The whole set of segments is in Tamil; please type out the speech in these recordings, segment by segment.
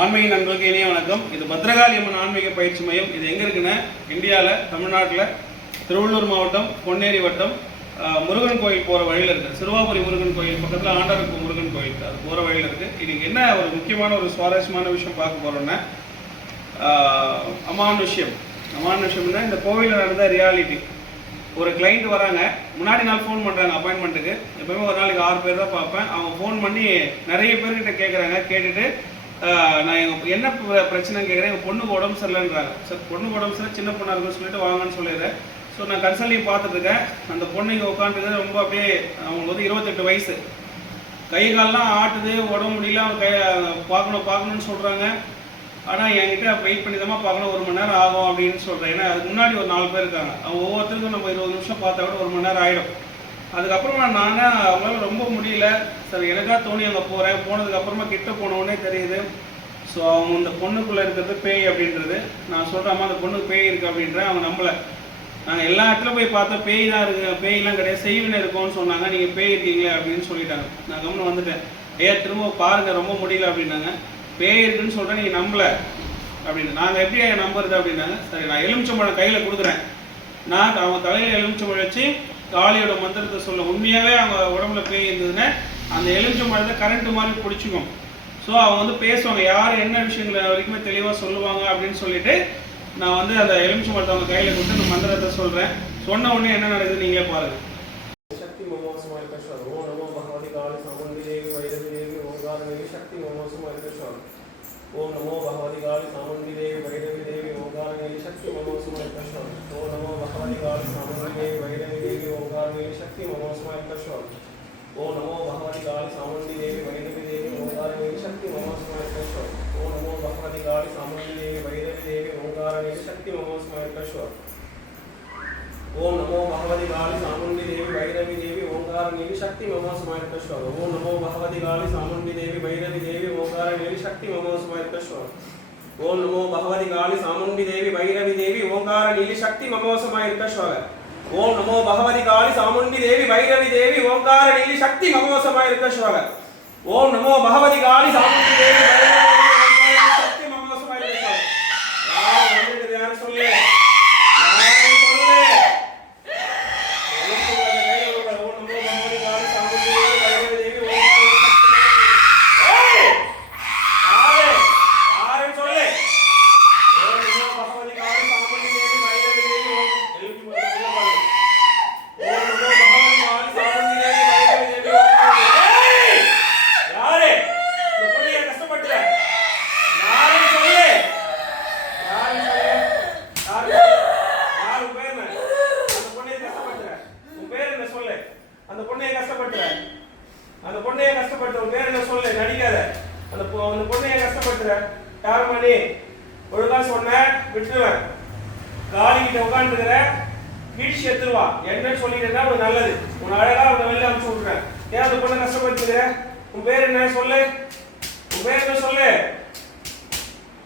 ஆன்மீக நண்பர்களுக்கு இனிய வணக்கம். இது பத்ரகாளி அம்மன் ஆன்மீக பயிற்சி மையம். இது எங்கே இருக்குன்னா, இந்தியாவில் தமிழ்நாட்டில் திருவள்ளூர் மாவட்டம் பொன்னேரி வட்டம் முருகன் கோயில் போகிற வழியில் இருக்குது. சிறுவாபுரி முருகன் கோயில் பக்கத்தில் ஆண்டாருக்கு முருகன் கோயில் அது போகிற வழியில் இருக்குது. இன்றைக்கி என்ன ஒரு முக்கியமான ஒரு சுவாரஸ்யமான விஷயம் பார்க்க போகிறோன்னா, அமானுஷ்யம்னா இந்த கோவிலில் நடந்த ரியாலிட்டி. ஒரு கிளைண்ட் வராங்க, முன்னாடி நாள் ஃபோன் பண்ணுறாங்க அப்பாயின்மெண்ட்டுக்கு. எப்போவுமே ஒரு நாளைக்கு 6 பேர் தான் பார்ப்பேன். அவங்க ஃபோன் பண்ணி நிறைய பேர்கிட்ட கேட்குறாங்க. கேட்டுட்டு நான் எங்கள் என்ன பிரச்சனைன்னு கேட்குறேன். எங்கள் பொண்ணுக்கு உடம்பு சரியில்லைன்றாங்க. சார் பொண்ணுக்கு உடம்பு சரியில்லை, சின்ன பொண்ணாக இருக்குன்னு சொல்லிட்டு வாங்கன்னு சொல்லிடுறேன். ஸோ நான் கன்சல்டிங் பார்த்துட்ருக்கேன். அந்த பொண்ணு இங்கே உட்காந்துருக்கு. ரொம்ப அப்படியே அவங்களுக்கு வந்து 28 வயசு. கை காலெலாம் ஆட்டுது, உடம்பு முடியல. அவங்க பார்க்கணும்னு சொல்கிறாங்க. ஆனால் என்கிட்ட வெயிட் பண்ணி தான் பார்க்கணும், 1 மணி நேரம் ஆகும் அப்படின்னு சொல்கிறேன். ஏன்னா அதுக்கு முன்னாடி ஒரு 4 பேர் இருக்காங்க. அவங்க ஒவ்வொருத்தருக்கும் நம்ம 20 நிமிஷம் பார்த்தா கூட 1 மணி நேரம் ஆகிடும். அதுக்கப்புறமா நானே அவங்களால ரொம்ப முடியல. சரி எனக்காக தோணி அங்கே போகிறேன். போனதுக்கப்புறமா கிட்ட போனவுடனே தெரியுது. ஸோ அவங்க இந்த பொண்ணுக்குள்ளே இருக்கிறது பேய் அப்படின்றது. நான் சொல்கிறேம்மா அந்த பொண்ணுக்கு பேய் இருக்குது அப்படின்றேன். அவங்க நம்பலை. நாங்கள் எல்லா இடத்துல போய் பார்த்தா பேய் தான் இருக்குது, பேய்லாம் கிடையாது, செய்வினை இருக்கும்னு சொன்னாங்க. நீங்கள் பேய் இருக்கீங்களே அப்படின்னு சொல்லிட்டாங்க. நான் கம்முன்னு வந்துட்டேன். திரும்ப பாருங்கள் ரொம்ப முடியல அப்படின்னாங்க. பேய் இருக்குன்னு சொல்கிறேன், நீங்கள் நம்பலை அப்படின்னு. நாங்கள் எப்படி நம்புறது அப்படின்னாங்க. சரி நான் எலுமிச்சம்பழம் கையில் கொடுக்குறேன். நான் அவங்க தலையில் எலுமிச்சம்பழம் வச்சு காளியோட மந்திரத்தை சொல்ல, உண்மையாகவே அவங்க உடம்புல பேய் இருந்ததுன்னா அந்த எலுமிச்சம்பழத்தை கரண்ட் மாதிரி பிடிச்சிக்கும். ஸோ அவங்க வந்து பேசுவாங்க, யார் என்ன விஷயங்களை வரைக்குமே தெளிவாக சொல்லுவாங்க அப்படின்னு சொல்லிட்டு நான் வந்து அந்த எலுமிச்சம்பழத்தை அவங்க கையில் கொடுத்து அந்த மந்திரத்தை சொல்கிறேன். சொன்ன உடனே என்ன நடக்குது நீங்களே பாருங்கள். சக்தி மமோசமாக இருக்க ஓ நமோ பகவதி காளி சாமுண்டி தேவி வைரவி தேவி ஓங்காரவேலி சக்தி மமோசமாக இருக்க ஓம் நமோ பகவதி காளி சாமுண்டி தேவி வைரவி தேவி ஓங்காரவேலி சக்தி மமோசமாக இருக்க ஓ நமோ பகவதி காளி சாமுண்டி தேவி வைரவி தேவி ஓங்காரவேலி சக்தி மமோசமாக இருக்க ஓ நமோ பகவதி காளி சாமுண்டி தேவி வைரவி தேவி ஓங்காரவேலி சக்தி மமோசமாக இருக்க ஓ நமோ பகவதி காளி சாமுண்டி தேவி வைரவி தேவி ஓங்காரவேலி சக்தி மமோசமாக இருக்க ஓம் நமோ பகவதி காளி சாமுண்டி தேவி வைரவி தேவி ஓங்காரவேலி சக்தி மமோசமாக இருக்க ஓம் நமோ பகவதி காளி சாமுண்டி தேவி வைரவி தேவி ஓங்காரவேலி சக்தி மமோசமாக இருக்க ஓம் நமோ பகவதி காளி சாமுண்டி தேவி வைரவி தேவி ஓங்காரவேலி சக்தி மமோசமாக இருக்க ஓம் நமோ பகவதி காளி சாமுண்டி தேவி வைரவி தேவி ஓங்காரவேலி சக்தி மமோசமாக இருக்க ஓம் நமோ பகவதி காளி சாமுண்டி தேவி வைரவி தேவி சக்தி மமோசமாக இருக்க. யார் சொல்லு ஒழுங்கா சொன்ன விட்டுருவேன். காலி கிட்ட உட்காந்துருக்கிற கீழ்ச்சி எடுத்துருவா என்னன்னு சொல்லிட்டேன்னா உனக்கு நல்லது. உன் அழகா உன்னை வெளில அனுப்பிச்சு விட்டுறேன். ஏன் அந்த பொண்ணை கஷ்டப்படுத்துகிற? உன் பேர் என்ன சொல்லு. உன் பேர் என்ன சொல்லு.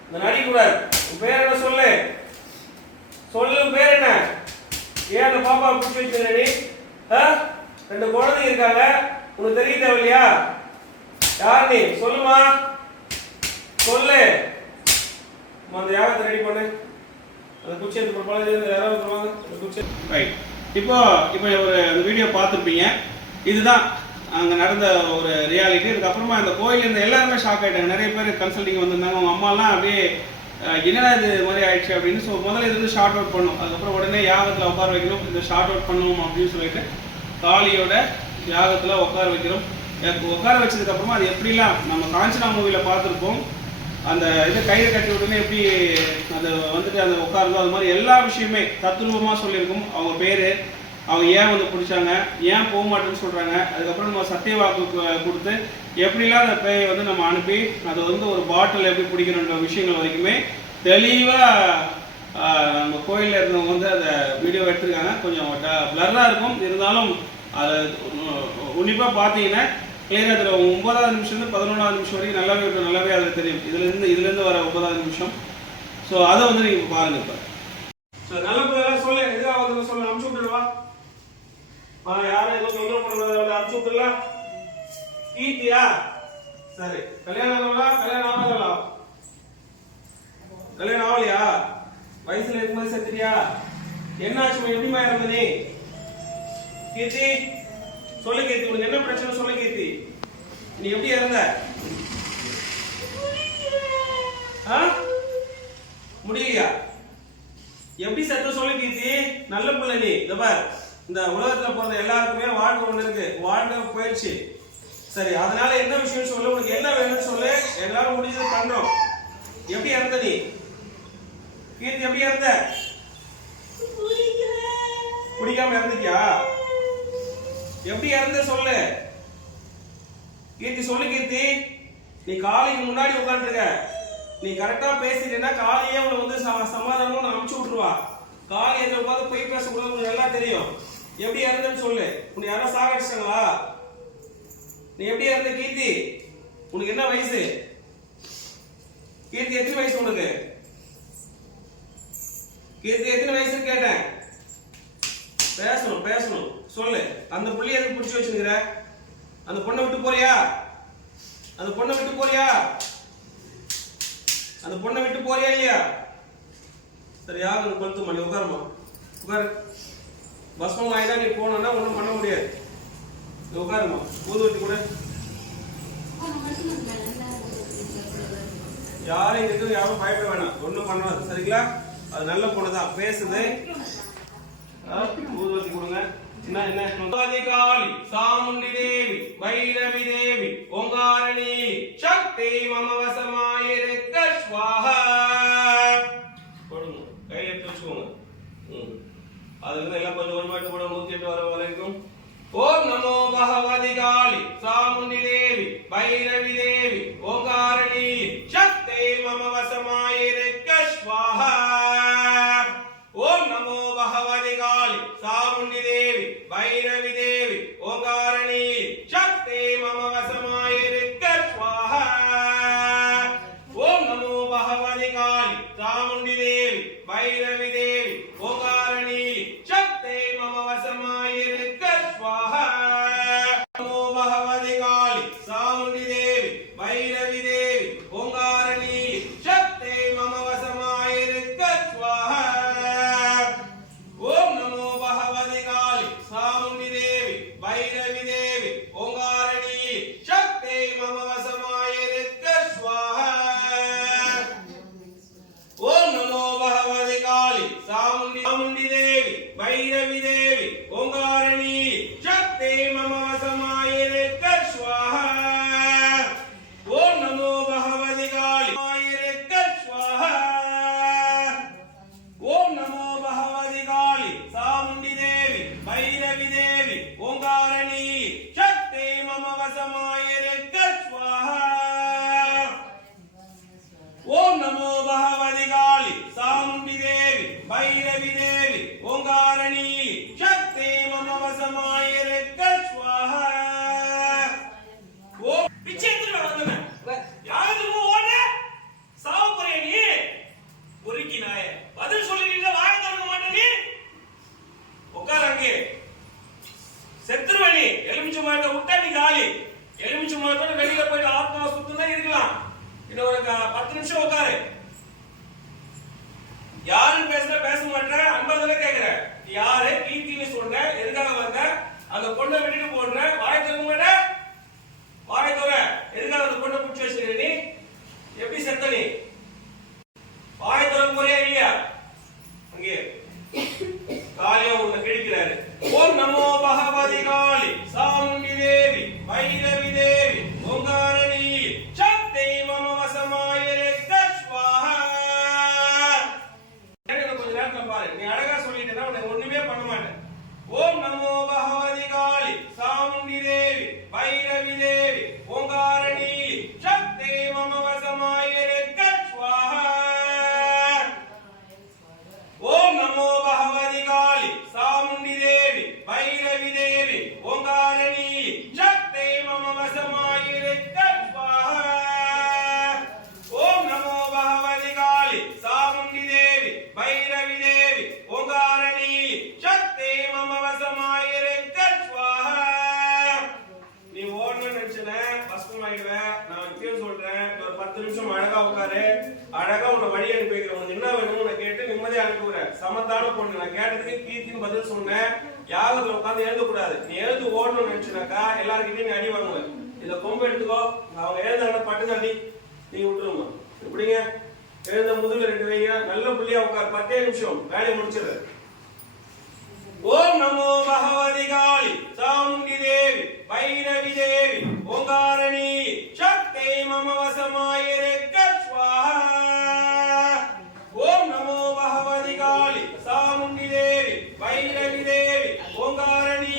இந்த நடிக்கூடாது. உன் பேர் என்ன சொல்லு. சொல்லு உன் பேர் என்ன. ஏன் அந்த பாப்பா பிடிச்சி வச்சுருடி? 2 குழந்தைங்க இருக்காங்க. உனக்கு தெரிய தேவையில்லையா? யார் நீ சொல்லுமா சொல்லு. அந்த யாகத்தை ரெடி பண்ணு. அந்த குச்சி எடுத்து பழகு யாராவது வருவாங்க. அந்த குச்சி ரைட். இப்போ ஒரு அந்த வீடியோ பார்த்துருப்பீங்க. இதுதான் அங்கே நடந்த ஒரு ரியாலிட்டி. இதுக்கப்புறமா அந்த கோயில் இந்த எல்லாருமே ஷாக் ஆகிட்டாங்க. நிறைய பேர் கன்சல்டிங் வந்திருந்தாங்க. அவங்க அம்மாலாம் அப்படியே என்னடா இது மாதிரி ஆயிடுச்சு அப்படின்னு. ஸோ முதல்ல இது வந்து ஷார்ட் அவுட் பண்ணணும். அதுக்கப்புறம் உடனே யாகத்தில் உட்கார வைக்கணும். இந்த ஷார்ட் அவுட் பண்ணணும் அப்படின்னு சொல்லிட்டு காளியோட யாகத்தில் உட்கார வைக்கிறோம். உட்கார வச்சதுக்கப்புறமா அது எப்படிலாம் நம்ம காஞ்சனா மூவியில் பார்த்துருப்போம். அந்த இதை கையில் கட்டி விட்டுன்னு எப்படி அது வந்துட்டு அந்த உட்காருதோ அது மாதிரி எல்லா விஷயமே தத்ரூபமாக சொல்லியிருக்கும். அவங்க பேர், அவங்க ஏன் வந்து பிடிச்சாங்க, ஏன் போக மாட்டேன்னு சொல்கிறாங்க. அதுக்கப்புறம் நம்ம சத்திய வாக்கு கொடுத்து எப்படிலாம் அந்த பேயை வந்து நம்ம அனுப்பி அதை வந்து ஒரு பாட்டில் எப்படி பிடிக்கணுன்ற விஷயங்கள் வரைக்குமே தெளிவாக நம்ம கோயிலில் இருந்தவங்க வந்து அந்த வீடியோ எடுத்துருக்காங்க. கொஞ்சம் பிளர்ராக இருக்கும், இருந்தாலும் அதை உன்னிப்பாக பார்த்தீங்கன்னா கிளியராக அதில் 9வது நிமிஷத்துலேருந்து 11வது நிமிஷம் வரைக்கும் நல்லாவே அதில் தெரியும். இதுலேருந்து வர 9வது நிமிஷம். ஸோ அதை வந்து நீங்கள் பாருங்கள். இப்போ ஸோ நல்ல சொல்லு, எதாவது சொல்ல அனுப்பிச்சு விட்டுருவா. யாரும் எதுவும் தொந்தரவு பண்ணுறத அனுப்பிச்சு விட்டுலாம். கீர்த்தியா சரி, கல்யாணம் கல்யாணம் ஆகாதா? கல்யாணம் ஆகலையா? வயசுல இருக்கும்போது செத்துட்டியா? என்னாச்சு? எப்படிமா இறந்த நீ? கீர்த்தி சொல்லு கீர்த்தி, உனக்கு என்ன பிரச்சனை சொல்லு கீர்த்தி. நீ எப்படி இறந்த? முடியலையா? எப்படி செத்த சொல்லு கீர்த்தி. நல்ல பிள்ளை நீ. இந்த பார், இந்த உலகத்துல பிறந்த எல்லாருக்குமே வாழ்க்கை ஒண்ணு இருக்கு, வாழ்க்கை போயிடுச்சு. சரி, அதனால என்ன விஷயம் சொல்லு, உனக்கு என்ன வேணும்னு சொல்லு, எல்லாரும் முடிஞ்சது பண்றோம். எப்படி இறந்த நீ கீர்த்தி? எப்படி இறந்த? குடிக்காம இறந்துட்டியா? எப்படி இறந்த சொல்லு கீர்த்தி. சொல்லு கீர்த்தி. நீ காலைக்கு முன்னாடி உட்காந்துருக்க, நீ கரெக்டா பேசிட்டேன்னா காலையே உன்னை வந்து சமாதானம் அனுப்பிச்சு விட்டுருவா. காலை என்ன உட்காந்து போய் பேசக்கூடாது, உனக்கு நல்லா தெரியும். எப்படி இறந்தன்னு சொல்லு. உன்னை யாரும் சாகடிச்சிட்டாங்களா? நீ எப்படி இறந்த கீர்த்தி? உனக்கு என்ன வயசு கீர்த்தி? எத்தனை வயசு உனக்கு கீர்த்தி? எத்தனை வயசுன்னு கேட்டேன். பேசணும் பேசணும் சொல்லு. அந்த புள்ளைய எதுக்கு பிடிச்சி வச்சிருக்கிற? அந்த பொண்ணை விட்டு போறியா? அந்த பொண்ணை விட்டு போறியா? அந்த பொண்ணை விட்டு போறியா இல்லையா? சரியா? கொளுத்து மணி உட்காருமா, உட்காரு. பஸ்மம் வாங்கினா நீ போனா ஒன்றும் பண்ண முடியாது. உட்காருமா, ஊதுவத்தி கூட. யாரும் இங்க இருக்கு, யாரும் பயப்பட வேணாம், ஒன்றும் பண்ணாது. சரிங்களா? அது நல்ல பொண்ணுதான், பேசுது. ஊதுவத்தி கொடுங்க. காளி சாமுண்டி தேவி வைரவி தேவி ஓங்காரணி சக்தி மம வசமாயிருக்க ஸ்வாஹா. போடுங்க, கையில எடுத்து வச்சுக்கோங்க. அதுல எல்லாம் கொஞ்சம் கொஞ்சமா எடுத்து போட 108 வர வரைக்கும். ஓம் நமோ பகவதி காளி சாமுண்டி தேவி வைரவி தேவி ஓங்காரணி சக்தி மம வசமாயிருக்க ஸ்வாஹா. ஓம் நமோ பகவதி காளி சாமுண்டி தேவி வைரவி தேவி ஓங்காரணி சக்தி மம வசமாயிருக்க ஸ்வாஹா. ஓம் நமோ பகவதி காளி சாமுண்டி தேவி வைரவி தேவி ஓங்காரணி சக்தி மம வசமாயிருக்க ஸ்வாஹா. நமோ பகவதி காளி சாமுண்டி தேவி வைரவி தேவி ஓங்காரணி சக்தி மம வசமாயிருக்க ஸ்வாஹா. ஓம் நமோ பகவதி காளி சாமுண்டி தேவி வைரவி தேவி ஓங்காரணி சக்தி மம வசமாயிருக்க ஸ்வாஹா. ஓம் நமோ பகவதி காளி சாமுண்டி தேவி வைரவி தேவி ஓங்காரணி சக்தி மம வசமாயிருக்க ஸ்வாஹா. ஓம் நமோ பகவதி காளி மாயிருக்க ஸ்வாஹா. ஓம் நமோ பகவதி காளி சாமுண்டி தேவி வைரவி தேவி ஓங்காரணி சக்தி மம வசமாயிருக்க ஸ்வாஹா. ஓம் நமோ பகவதி காளி சாமுண்டி தேவி வைரவி தேவி ஓங்காரணி சக்தி மம வசமாயிருக்க ஸ்வாஹா. ஓம் பிச்சேந்திர வந்தன யாரு ஓட சாவப்பறே நீ பொறுக்கி நாய பதில் சொல்லிட்டு வாய திறக்க மாட்டே நீ. உட்கார் அங்கே. செத்துருவனி எலுமிச்சை மாட்ட விட்டா நீ காலி. எலுமிச்சை மாட்டோட வெளியில போயிட்டு ஆத்மா சுத்தம் தான் இருக்கலாம். இன்னும் ஒரு 10 நிமிஷம் உட்காரு. யாருன்னு பேச மாட்டேன், அன்பதானே கேக்குற. யாரு கீர்த்தின்னு சொல்ற, எதுக்காக வந்த? அந்த பொண்ணை விட்டுட்டு போடுற, வாய திறக்க மாட்ட. வாய தோற, எதுக்காக அந்த பொண்ணை பிடிச்சி வச்சிருக்க நீ? எப்படி செத்த நீ? வாய திறக்க போறியா இல்லையா? அங்கே காளியா உன்னை கிழிக்கிறாரு. ஓம் நமோ பகவதி காளி சாமுண்டி தேவி வைரவி தேவி ஓங்காரணி சக்தி மம வசமாயிருக்க ஸ்வாஹா. கொஞ்ச நேரத்துல பாரு, நீ அழகா சொல்லிட்டேன்னா உன்னை ஒண்ணுமே பண்ண மாட்டேன். ஓம் நமோ பகவதி காளி சாமுண்டி தேவி 10 நிமிஷம் அழகா உட்காரு, அழகா உன்னை வழி அனுப்பி வைக்கிறேன். உனக்கு என்ன வேணும்னு நான் கேட்டு நிம்மதியா அனுப்புகிறேன். சமத்தான பொண்ணு. நான் கேட்டதுக்கு கீர்த்தின்னு பதில் சொன்னேன். யாகத்துல உட்காந்து எழுதக்கூடாது. நீ எழுந்து ஓடணும்னு நினைச்சுனாக்கா எல்லாருக்கிட்டையும் நீ அடி வாங்குவேன். இதை கொம்பு எடுத்துக்கோ. அவங்க எழுந்தாங்கன்னா பட்டு தண்ணி நீ விட்டுருமா. எப்படிங்க எழுந்த முதல்ல 2 வைங்க. நல்ல புள்ளியா உட்கார். 10 நிமிஷம் வேலையை முடிச்சிடு. ஓம் நமோ பகவதி காளி சாமுண்டி தேவி பைரவி தேவி ஓங்காரணி சக்தி மம வசமாயிருக்க ஸ்வாஹா. ஓம் நமோ பகவதி காளி சாமுண்டி தேவி பைரவி தேவி ஓங்காரணி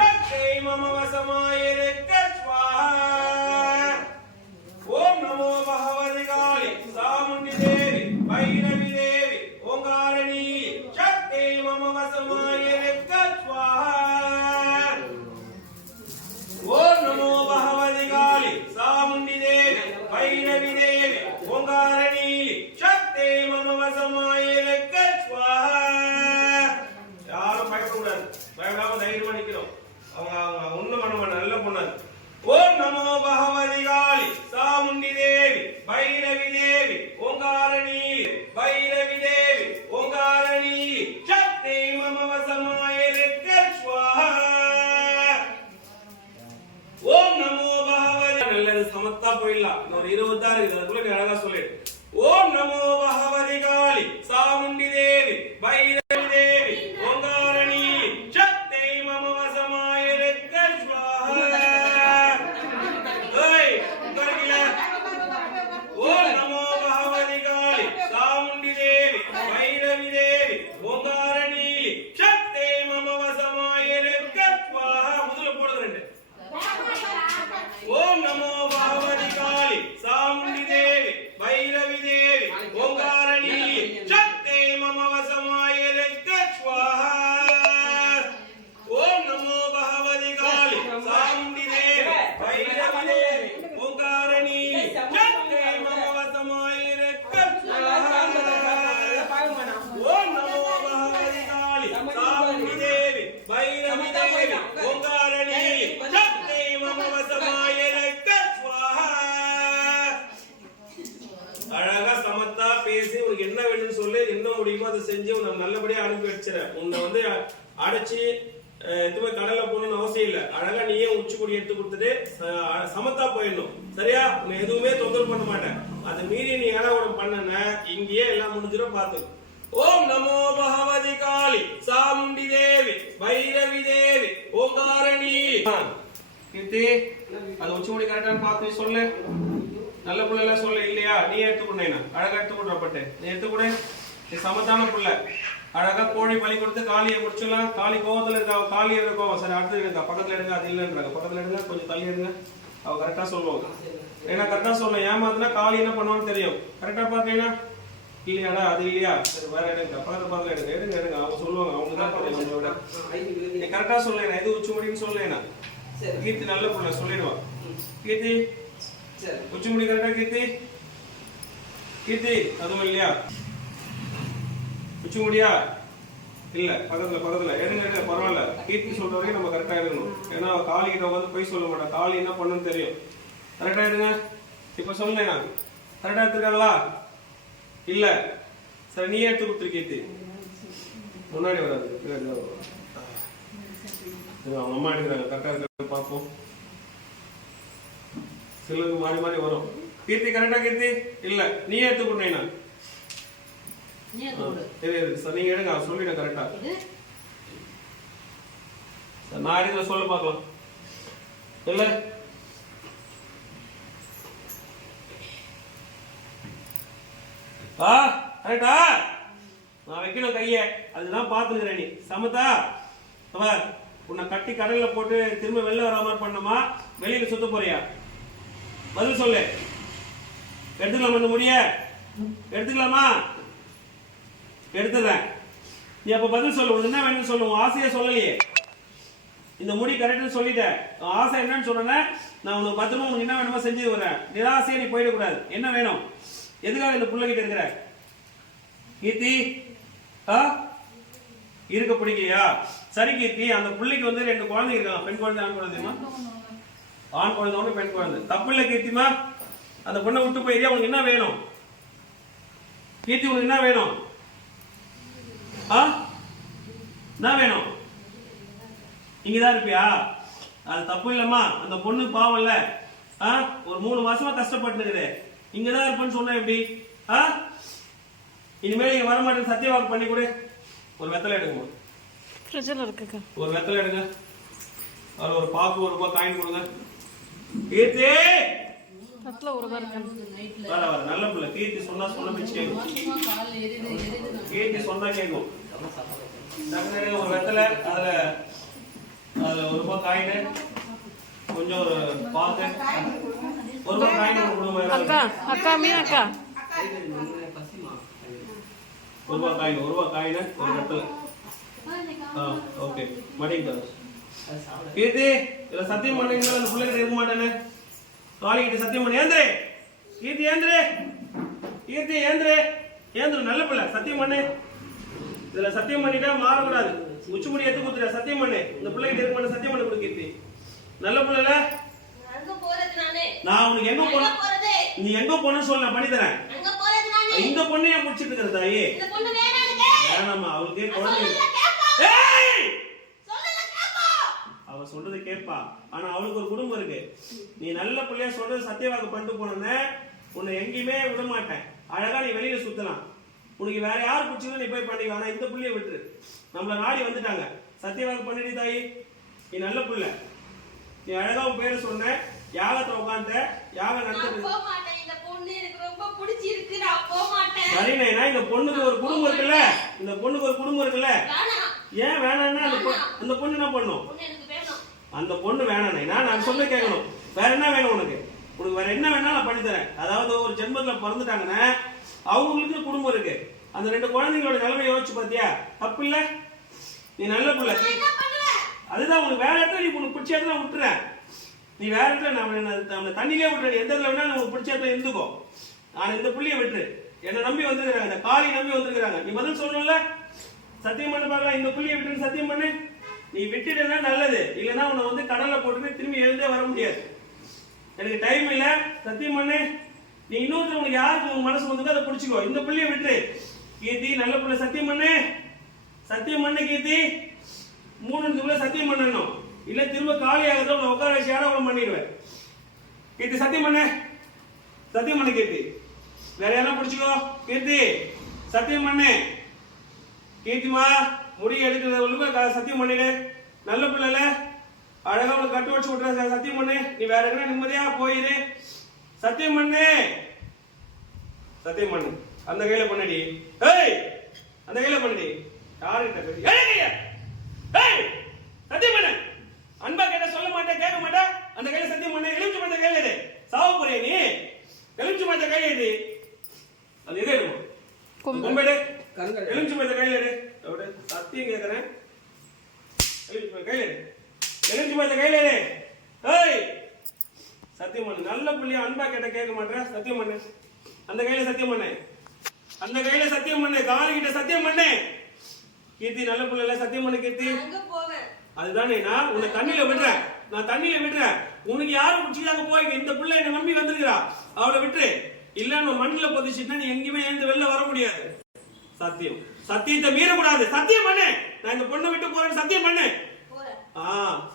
சக்தி மம வசமாயிருக்க ஸ்வாஹா. ஓம் நமோ பகவதி காளி சாமுண்டி தேவி பைரவி தேவி ஓங்காரணி சக்தி மம வசமாயிருக்க ஸ்வாஹா. ஓம் நமோ பகவதி காளி சாமுண்டி தேவி பைரவி தேவி ஓங்காரணி சக்தி மம வசமாயிருக்க ஸ்வாஹா. யாரும் பயப்படக்கூடாது. பயப்படாம தைரியமா நிக்கிறோம். அவங்க ஒண்ணும் பண்ண மாட்டாங்க. நல்ல பொண்ணு. ஓம் நமோ பகவதி காளி சாமுண்டி தேவி பைரவி தேவி ஓங்காரணி பைரவி தேவி ஓங்காரணி சக்தி மம வசமாயிருக்க ஸ்வாஹா. ஓம் நமோ பகவதி. நல்லது, சமத்தா போயிடலாம். இன்னொரு 20 தான் இருக்குது. அதுக்குள்ள நீ அழகா சொல்லிடு. ஓம் நமோ பகவதி காளி சாமுண்டி தேவி பைரவி தேவி ஓங்காரணி சக்தி மம வசமாயிருக்க ஸ்வாஹா. ஓம் நமோ பகவதி காளி சாமுண்டி தேவி பைரவி தேவி ஓங்காரணி சக்தி மம வசமாயிருக்க ஸ்வாஹா. முதல்ல போடுங்க 2. ஓம் நமோ பகவதி காளி சாமுண்டி தேவி பைரவி தேவி ஓங்காரணி சக்தி மம வசமாயிருக்க ஸ்வாஹா. ஓம் நமோ பகவதி காளி சாமுண்டி தேவி பைரவி தேவி ஓங்காரணி சக்தி மம வசமாயிருக்க ஸ்வாஹா. ஓம் நமோ பகவதி காளி சாமுண்டி தேவி பைரவி தேவி ஓங்காரணி சக்தி மம வசமாயிருக்க ஸ்வாஹா. அழகா சமத்தா பேசி உனக்கு என்ன வேணும்னு சொல்லு, என்ன முடியுமோ அதை செஞ்சு உன்னை நல்லபடியா அனுப்பி வச்சிடறேன். உன்னை அடைச்சு எதுவுமே கடல்ல போகணும்னு அவசியம் இல்லை. அழகா நீயே உச்சிக்குடி எடுத்து கொடுத்துட்டு சமத்தா போயிடணும். சரியா? உன்னை எதுவுமே தொந்தரவு பண்ண மாட்டேன். அதை மீறி நீ ஏதாவது பண்ணன இங்கேயே எல்லாம் முடிஞ்சிடும். பார்த்துக்கோ. ஓம் நமோ பகவதி காளி சாமுண்டி தேவி பைரவி தேவி ஓங்காரணி. கீர்த்தி, அது உச்சிமுடி கரெக்டான்னு பார்த்து சொல்லு. நல்ல புள்ள சொல்ல இல்லையா? நீ எடுத்துக்கொண்டேனா? அழகா எடுத்துக்கொண்டப்பட்டு நீ எடுத்துக்கூட. நீ சமத்தான புள்ள. அழகா கோழி பலி கொடுத்து காளியை முடிச்சிடலாம். காளி கோவத்துல இருக்கா? காளி கோவம். சரி, அடுத்து எடுங்க. பக்கத்துல எடுங்க. அது இல்லைன்றாங்க. பக்கத்துல எடுங்க. கொஞ்சம் தள்ளி எடுங்க. அவ கரெக்டா சொல்லுவாங்க. ஏன்னா கரெக்டா சொல்ல ஏமாத்துனா காளி என்ன பண்ணுவான்னு தெரியும். கரெக்டா பாத்தீங்கன்னா இல்லையாடா அது இல்லையா? சரி, வேற எடுங்க. பக்கத்துல எடுங்க. எடுங்க எடுங்க. அவங்க சொல்லுவாங்க. அவங்க தான் அவங்களோட. நீ கரெக்டா சொல்லேனா? எது உச்சி முடின்னு சொல்லேனா? கீர்த்தி நல்ல புள்ள சொல்லிடுவான். கீர்த்தி உச்சி முடி கரெக்டா? கீர்த்தி கீர்த்தி அதுவும் இல்லையா? உச்சி முடியா? இல்ல, பக்கத்துல எடுங்க எடுங்க. பரவாயில்ல. கீர்த்தி சொல்ற வரைக்கும் நம்ம கரெக்டா எடுக்கணும். ஏன்னா காளி கிட்ட வந்து போய் சொல்ல மாட்டேன். காளி என்ன பண்ணுன்னு தெரியும். கரெக்டா எடுங்க. இப்ப சொல்லேனா? கரெக்டா எடுத்துருக்காங்களா? இல்ல. சரி, நீ எடுத்து கொடுத்துரு. கீர்த்தி முன்னாடி வராது. அவங்க அம்மா எடுக்கிறாங்க. கரெக்டா இருக்க பார்ப்போம். சிலருக்கு மாறி மாறி வரும். கீர்த்தி கரெக்டா? கீர்த்தி இல்ல, நீ எடுத்து கொடுத்தீங்கன்னா நீங்க எடுங்க. சொல்லிட கரெக்டா. நான் எடுக்கிற சொல்ல பார்க்கலாம். இல்ல கரெக்டா? நான் வைக்கணும் கைய. அதுதான் பாத்துக்கிறேன். நீ சமத்தா உன்னை கட்டி கடல்ல போட்டு திரும்ப வெளில வர மாதிரி பண்ணமா? வெளியில சுத்த போறியா? பதில் சொல்லு. எடுத்துக்கலாமா? இந்த முடிய எடுத்துக்கலாமா? எடுத்துறேன். நீ அப்ப பதில் சொல்லு. உனக்கு என்ன வேணும்னு சொல்லு. உன் ஆசையை சொல்லலையே. இந்த முடி கரெக்ட்னு சொல்லிட்டேன். ஆசை என்னன்னு சொன்ன? நான் உனக்கு பத்திரமா உனக்கு என்ன வேணுமோ செஞ்சு வரேன். நிராசையை நீ போயிடக்கூடாது. என்ன வேணும்? எதுக்காக இந்த புள்ளைகிட்ட இருக்கிற? கீர்த்தி இருக்க பிடிக்கலையா? சரி கீர்த்தி, அந்த பிள்ளைக்கு வந்து 2 குழந்தை இருக்காங்க. பெண் குழந்தை, ஆண் குழந்தைமா? ஆண் குழந்தை ஒன்று, பெண் குழந்தை. தப்பு இல்லை கீர்த்திமா? அந்த பொண்ணை விட்டு போயிரியா? உனக்கு என்ன வேணும் கீர்த்தி? உனக்கு என்ன வேணும்? என்ன வேணும்? இங்கதான் இருப்பியா? அது தப்பு இல்லம்மா, அந்த பொண்ணு பாவம் இல்ல. ஒரு 3 மாசமா கஷ்டப்பட்டு இங்கதான் இருப்பேன்னு சொன்ன எப்படி? இனிமேல் நீங்க வரமாட்டேன் சத்தியவாக்கு பண்ணி கொடு. ஒரு வெத்தலை எடுங்க, ஒரு வெத்தலை எடுங்க. அதுல ஒரு பாக்கு 1 ரூபாய் காயின் கொடுங்க. கீர்த்தி வர நல்ல பிள்ளை. கீர்த்தி சொன்னா சொன்ன பேச்சு கேட்கும். கீர்த்தி சொன்னா கேட்கும். ஒரு வெத்தலை, அதுல 1 ரூபாய் காயின், கொஞ்சம் ஒரு பாக்கு, 1 ரூபாய் காயின் கொடுங்க. அக்கா அக்கா மீன் அக்கா 1 ரூபாய் காயின், 1 ரூபாய் காயின், ஒரு வெத்தலை. ஓகே மடிங்க. கீர்த்தி இதுல சத்தியம் பண்ணீங்க, அந்த பிள்ளைகிட்ட இருக்க மாட்டேன்னு காளிகிட்ட சத்தியம் பண்ணி ஏந்திரே. கீர்த்தி ஏந்திரே, கீர்த்தி ஏந்திரே, ஏந்திர நல்ல பிள்ளை. சத்தியம் பண்ணு. இதுல சத்தியம் பண்ணிட்டா மாறக்கூடாது. உச்சி முடி எடுத்து குத்துற. சத்தியம் பண்ணு. இந்த பிள்ளைகிட்ட இருக்க மாட்டேன் சத்தியம் பண்ணி கொடு கீர்த்தி. நல்ல பிள்ளைல நான் உனக்கு எங்க போன, நீ எங்க போன சொல்ல நான் பண்ணி தரேன். இந்த பொண்ணு ஏன் முடிச்சிட்டு இருக்கிற தாயி? வேணாமா, அவளுக்கே குழந்தை. அவ சொல்றது கேட்பா, ஆனா அவளுக்கு ஒரு குடும்பம் இருக்கு. நீ நல்ல பிள்ளையா சொல்றது சத்தியவாக்கு பண்ணிட்டு போன உன்னை எங்கேயுமே விட மாட்டேன். அழகா நீ வெளியில சுத்தலாம். உனக்கு வேற யார் பிடிச்சதோ நீ போய் பண்ணிக்க. ஆனா இந்த பிள்ளைய விட்டுரு. நம்மள நாடி வந்துட்டாங்க. சத்தியவாக்கு பண்ணிட்டு தாயி, நீ நல்ல பிள்ளை. நீ அழகா உன் பேரை சொன்ன, யாகத்தை உட்காந்த, யாகம் நடந்துட்டு. சரிண்ணா, இந்த பொண்ணுக்கு ஒரு குடும்பம் இருக்குல்ல, இந்த பொண்ணுக்கு ஒரு குடும்பம் இருக்குல்ல. ஏன் வேணாம்னா அந்த பொண்ணு என்ன பண்ணும்? அந்த பொண்ணு வேணாண்ணா, நான் சொல்ல கேட்கணும். வேற என்ன வேணும் உனக்கு? உனக்கு வேற என்ன வேணா நான் பண்ணி தரேன். அதாவது ஒரு ஜென்மத்துல பிறந்துட்டாங்கன்னா அவங்களுக்கு குடும்பம் இருக்கு. அந்த 2 குழந்தைங்களோட நிலைமை யோசிச்சு பாத்தியா? தப்பு இல்ல? நீ நல்ல பிள்ளை. அதுதான் உனக்கு வேற இடத்துல நீ உனக்கு பிடிச்ச இடத்துல விட்டுற. நீ வேற இடத்துல நம்ம தண்ணிலே விட்டுற. எந்த இடத்துல வேணா உனக்கு பிடிச்ச இடத்துல இருந்துக்கோ. நான் இந்த புள்ளிய விட்டுரு. என்ன நம்பி வந்துருக்காங்க, இந்த காளி நம்பி வந்துருக்காங்க. நீ பதில் சொல்லணும்ல. சத்தியம் பண்ணு பார்க்கலாம். இந்த புள்ளிய விட்டு சத்தியம் பண்ணு. நீ விட்டுடுனா நல்லது. இல்லைன்னா உன்னை கடல்ல போட்டு திரும்பி எழுந்தே வர முடியாது. எனக்கு டைம் இல்ல. சத்தியம் பண்ணு. நீ இன்னொருத்தர் உனக்கு யாருக்கு உங்க மனசு வந்துக்கோ அதை பிடிச்சிக்கோ. இந்த புள்ளிய விட்டு. கீர்த்தி நல்ல பிள்ளை. சத்தியம் பண்ணு. சத்தியம் பண்ணு கீர்த்தி. 3 நிமிஷத்துக்குள்ள சத்தியம் பண்ணணும். இல்ல திரும்ப காலி ஆகுது உன்னை உட்கார வச்சு யாரும் பண்ணிடுவேன். கீர்த்தி சத்தியம் பண்ணு. சத்தியம் பண்ணு கீர்த்தி. வேற யாரும் பிடிச்சிக்கோ. கீர்த்தி சத்தியம் பண்ணு. கீர்த்திமா முடி எடுக்கிறது சத்தியம் பண்ணிடு. நல்ல பிள்ளைல அழகா உனக்கு கட்டு வச்சு விட்டுற. சத்தியம் பண்ணு. நீ வேற எங்கன்னா நிம்மதியா போயிரு. சத்தியம் பண்ணு. சத்தியம் பண்ணு. அந்த கையில பண்ணடி. ஏய் அந்த கையில பண்ணடி. யாருகிட்ட பேசி? சத்தியம் பண்ணு. அன்பா கேட்ட சொல்ல மாட்டேன், கேட்க மாட்டேன். அந்த கையில சத்தியம் பண்ணு. எலுமிச்சு மத்த கையில எடு. சாவ போறியா நீ? எலுமிச்சு மத்த கையில எடு. அது எது எடுமா? கொம்பேடு. எலுமிச்சு மத்த கையில எடு. சத்தியம் கேட்கிறேன். எலுமிச்சு மத்த கையில எடு. எலுமிச்சு மத்த கையில எடு. ஏய் சத்தியம் பண்ணு. நல்ல புள்ளியா அன்பா கேட்ட கேட்க மாட்டேன். சத்தியம் பண்ணு. அந்த கையில சத்தியம் பண்ணு. அந்த கையில சத்தியம் பண்ணு. காலி கிட்ட சத்தியம் பண்ணு. கீர்த்தி நல்ல புள்ள சத்தியம் பண்ணு கீர்த்தி. அதுதானே நான் உன்னை தண்ணியில விடுறேன். நான் தண்ணியில விடுறேன். உனக்கு யாரும் பிடிச்சிக்காக போய் இந்த புள்ள என்ன நம்பி வந்திருக்கிறா. அவளை விட்டுரு. இல்ல நம்ம மண்ணில பொதிச்சுட்டா நீ எங்கேயுமே எழுந்து வெளில வர முடியாது. சத்தியம். சத்தியத்தை மீறக்கூடாது. சத்தியம் பண்ணு. நான் இந்த பொண்ணை விட்டு போறேன்னு சத்தியம் பண்ணு.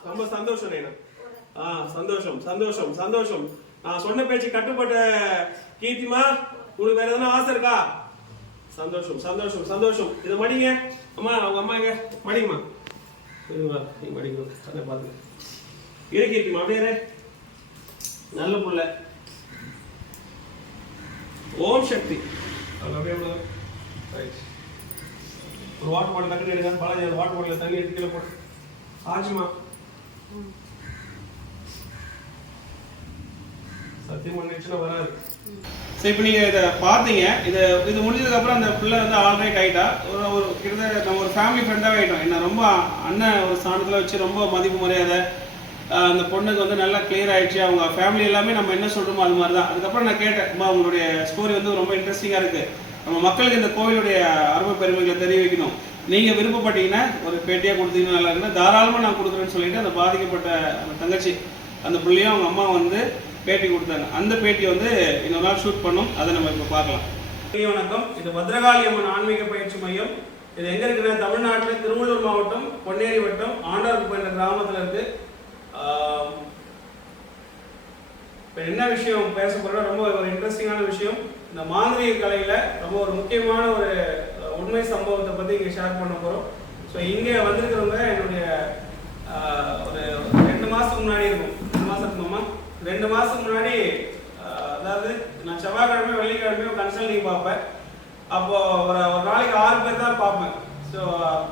ரொம்ப சந்தோஷம். சந்தோஷம் சந்தோஷம் சந்தோஷம். நான் சொன்ன பேச்சு கட்டுப்பட்ட கீர்த்திமா. உனக்கு வேற எதனா ஆசை இருக்கா? சந்தோஷம் சந்தோஷம் சந்தோஷம். இதை மடிங்க. அம்மா அவங்க அம்மா எங்க மடிங்கம்மா. நீங்க மடிங்க. அதை பாத்துங்க. இரு கீர்த்திமா அப்படியே. நல்ல புள்ள. ஓம் சக்தி. அப்படியே ஒரு வாட்டர் பாட்டில் தண்ணி எடுங்க. பாலாஜி அந்த வாட்டர் பாட்டில் தண்ணி எடுத்து கீழே போடு. ஆச்சுமா சத்தியம் பண்ணிடுச்சுன்னா வராது. சரி இப்போ நீங்கள் இதை பார்த்தீங்க. இது முடிஞ்சதுக்கப்புறம் அந்த பிள்ளை ஆல்ரைட் ஆகிட்டா. ஒரு கிட்டத்தட்ட நம்ம ஒரு ஃபேமிலி ஃப்ரெண்டாகவே ஆகிட்டோம். என்ன ரொம்ப அண்ணன் ஒரு ஸ்தானத்தில் வச்சு ரொம்ப மதிப்பு மரியாதை. அந்த பொண்ணுக்கு நல்லா கிளியர் ஆகிடுச்சு. அவங்க ஃபேமிலி எல்லாமே நம்ம என்ன சொல்கிறோமோ அது மாதிரி தான். அதுக்கப்புறம் நான் கேட்டேன், அம்மா உங்களுடைய ஸ்டோரி ரொம்ப இன்ட்ரெஸ்டிங்காக இருக்குது. நம்ம மக்களுக்கு இந்த கோவிலுடைய அருமை பெருமைகளை தெரிவிக்கணும். நீங்கள் விருப்பப்பட்டீங்கன்னா ஒரு பேட்டியாக கொடுத்தீங்கன்னா நல்லா இருக்குன்னா தாராளமாக நான் கொடுக்குறேன்னு சொல்லிட்டு அந்த பாதிக்கப்பட்ட அந்த தங்கச்சி அந்த பிள்ளையும் அவங்க அம்மா பேட்டி கொடுத்தாங்க. அந்த பேட்டி வந்து இன்னொரு நாள் ஷூட் பண்ணோம், அதை நம்ம இப்போ பார்க்கலாம். வணக்கம், இது பத்ரகாளி அம்மன் ஆன்மீக பயிற்சி மையம். இது எங்கே இருக்குன்னா தமிழ்நாட்டில் திருவள்ளூர் மாவட்டம் பொன்னேரி வட்டம் ஆண்டார்குப்பம் என்ற கிராமத்தில் இருக்குது. இப்போ என்ன விஷயம் பேச போகிறோம், ரொம்ப ஒரு இன்ட்ரெஸ்டிங்கான விஷயம். இந்த மாந்திரிக கலையில் ரொம்ப ஒரு முக்கியமான ஒரு உண்மை சம்பவத்தை பற்றி இங்கே ஷேர் பண்ண போகிறோம். ஸோ இங்கே வந்திருக்கிறவங்க என்னுடைய ஒரு 2 மாதத்துக்கு முன்னாடி இருக்கும், 2 மாதம் இருக்குமாம்மா, 2 மாதத்துக்கு முன்னாடி, அதாவது நான் செவ்வாய்க்கிழமை வெள்ளிக்கிழமையும் கன்சல்டிங் பார்ப்பேன். அப்போது ஒரு நாளைக்கு 6 பேர் தான் பார்ப்பேன். ஸோ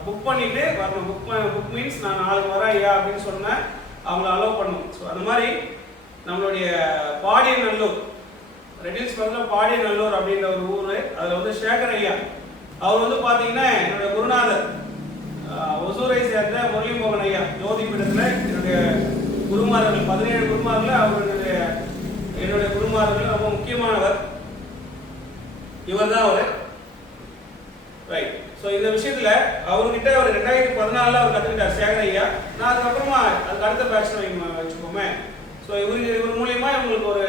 புக் பண்ணிவிட்டு வரணும். புக் மீன்ஸ் நான் நாளைக்கு வரேன் ஐயா அப்படின்னு சொன்னேன், அவங்கள அலோவ் பண்ணணும். ஸோ அந்த மாதிரி நம்மளுடைய பாடியநல்லூர், ரெட்டில்ஸ் பக்கத்தில் பாடியநல்லூர் அப்படின்ற ஒரு ஊர், அதில் வந்து சேகர் ஐயா, அவர் வந்து பார்த்தீங்கன்னா என்னுடைய குருநாதர், ஒசூரை சேர்ந்த முரளிமோகன் ஐயா ஜோதி பீடத்தில் என்னுடைய குருமார்கள் 17 குருமார்கள், அவர்களுடைய என்னுடைய குருமார்கள் ரொம்ப முக்கியமானவர். இவர் தான் அவர், ரைட். ஸோ இந்த விஷயத்தில் அவர்கிட்ட அவர் 2014 அவர் கற்றுக்கிட்டார் சேகர் ஐயா. நான் அதுக்கப்புறமா அதுக்கு அடுத்த பேட்ச் வச்சுக்கோமே. ஸோ இவர் மூலியமா இவங்களுக்கு ஒரு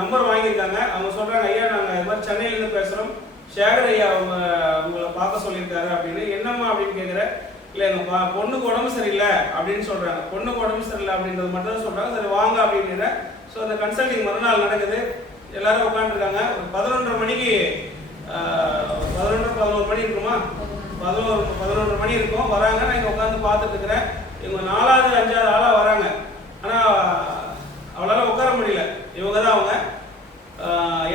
நம்பர் வாங்கியிருக்காங்க. அவங்க சொல்கிறாங்க, ஐயா நாங்கள் இது மாதிரி சென்னையிலேருந்து பேசுகிறோம், சேகர் ஐயா உங்களை பார்க்க சொல்லியிருக்காரு அப்படின்னு. என்னம்மா அப்படின்னு கேட்குறேன். இல்லை எங்கள் பொண்ணுக்கு உடம்பு சரியில்லை அப்படின்னு சொல்கிறாங்க. பொண்ணுக்கு உடம்பு சரியில்லை அப்படின்றது மட்டும் தான் சொல்கிறாங்க. சரி வாங்க அப்படின்னு. ஸோ அந்த கன்சல்டிங் மறுநாள் நடக்குது. எல்லாரும் உட்காந்துருக்காங்க. ஒரு 11:30 மணிக்கு 11 மணி இருக்குமா, 11 மணி இருக்கும். வராங்க, நான் இங்கே உட்காந்து பார்த்துட்டு இருக்கிறேன். இவங்க 4வது 5வது ஆளாக வராங்க. ஆனால் அவளால் உட்கார முடியல. இவங்க தான் அவங்க.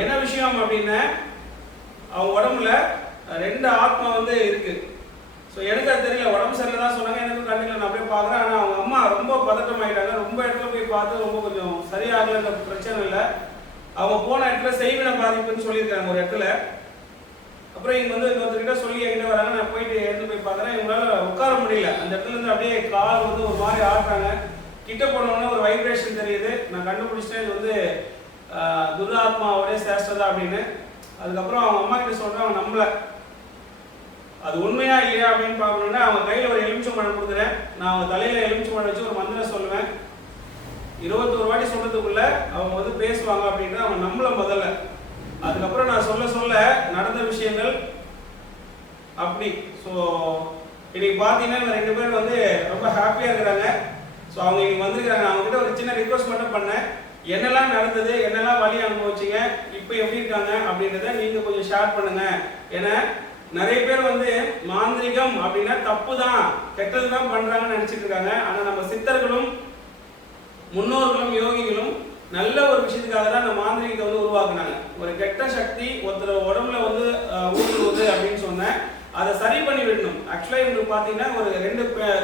என்ன விஷயம் அப்படின்னா, அவங்க உடம்புல 2 ஆத்மா வந்து இருக்குது. ஸோ எனக்கு அது தெரியல, உடம்பு சரியில்லை தான் சொன்னாங்க. எனக்கும் கண்டிப்பாக நான் அப்படியே பார்க்குறேன். ஆனால் அவங்க அம்மா ரொம்ப பதட்டம் ஆகிட்டாங்க. ரொம்ப இடத்துல போய் பார்த்து ரொம்ப கொஞ்சம் சரியாகலைன்ற பிரச்சனை இல்லை. அவங்க போன இடத்துல செய்வின பாதிப்புன்னு சொல்லியிருக்காங்க ஒரு இடத்துல. அப்புறம் இங்கே வந்து இன்னொருத்தர்கிட்ட சொல்லி என்கிட்ட வராங்க. நான் போயிட்டு எடுத்து போய் பார்க்குறேன். இவங்களால உட்கார முடியல. அந்த இடத்துல இருந்து அப்படியே கால் வந்து ஒரு மாதிரி ஆடுறாங்க. கிட்ட போனோடனே ஒரு வைப்ரேஷன் தெரியுது. நான் கண்டுபிடிச்சிட்டேன் இது வந்து துராத்மாவோடைய சேஷ்டதா அப்படின்னு. அதுக்கப்புறம் அவங்க அம்மா கிட்ட சொல்கிறேன், அவங்க நம்பலை. அது உண்மையா இல்லையா அப்படின்னு பார்க்கணுன்னா அவங்க கையில் ஒரு எலுமிச்சம்பழம் கொடுக்குறேன். நான் அவங்க தலையில் எலுமிச்சம்பழம் வச்சு ஒரு மந்திரம் சொல்லுவேன். 21 வாட்டி சொல்றதுக்குள்ள அவங்க வந்து பேசுவாங்க அப்படின்ற அவங்க நம்மள முதல்ல. அதுக்கப்புறம் நான் சொல்ல நடந்த விஷயங்கள் அப்படி. ஸோ இன்னைக்கு பார்த்தீங்கன்னா இவங்க 2 பேர் வந்து ரொம்ப ஹாப்பியாக இருக்கிறாங்க. ஸோ அவங்க இன்னைக்கு வந்திருக்கிறாங்க. அவங்ககிட்ட ஒரு சின்ன ரிக்வஸ்ட் மட்டும் பண்ணேன், என்னெல்லாம் நடந்தது, என்னெல்லாம் வழி அனுபவிச்சிங்க, இப்போ எப்படி இருக்காங்க அப்படின்றத நீங்கள் கொஞ்சம் ஷேர் பண்ணுங்க. ஏன்னா நிறைய பேர் வந்து மாந்திரிகம் அப்படின்னா தப்பு தான், கெட்டது தான் பண்ணுறாங்கன்னு நினச்சிட்டு இருக்காங்க. ஆனால் நம்ம சித்தர்களும் முன்னோர்களும் யோகிகளும் நல்ல ஒரு விஷயத்துக்காக தான் அந்த மாந்திரிகத்தை வந்து உருவாக்குனாங்க. ஒரு கெட்ட சக்தி ஒருத்தர் உடம்புல வந்து ஊடுருவுது அப்படின்னு சொன்னேன், அதை சரி பண்ணி விடணும். ஆக்சுவலாக இவங்களுக்கு பார்த்தீங்கன்னா ஒரு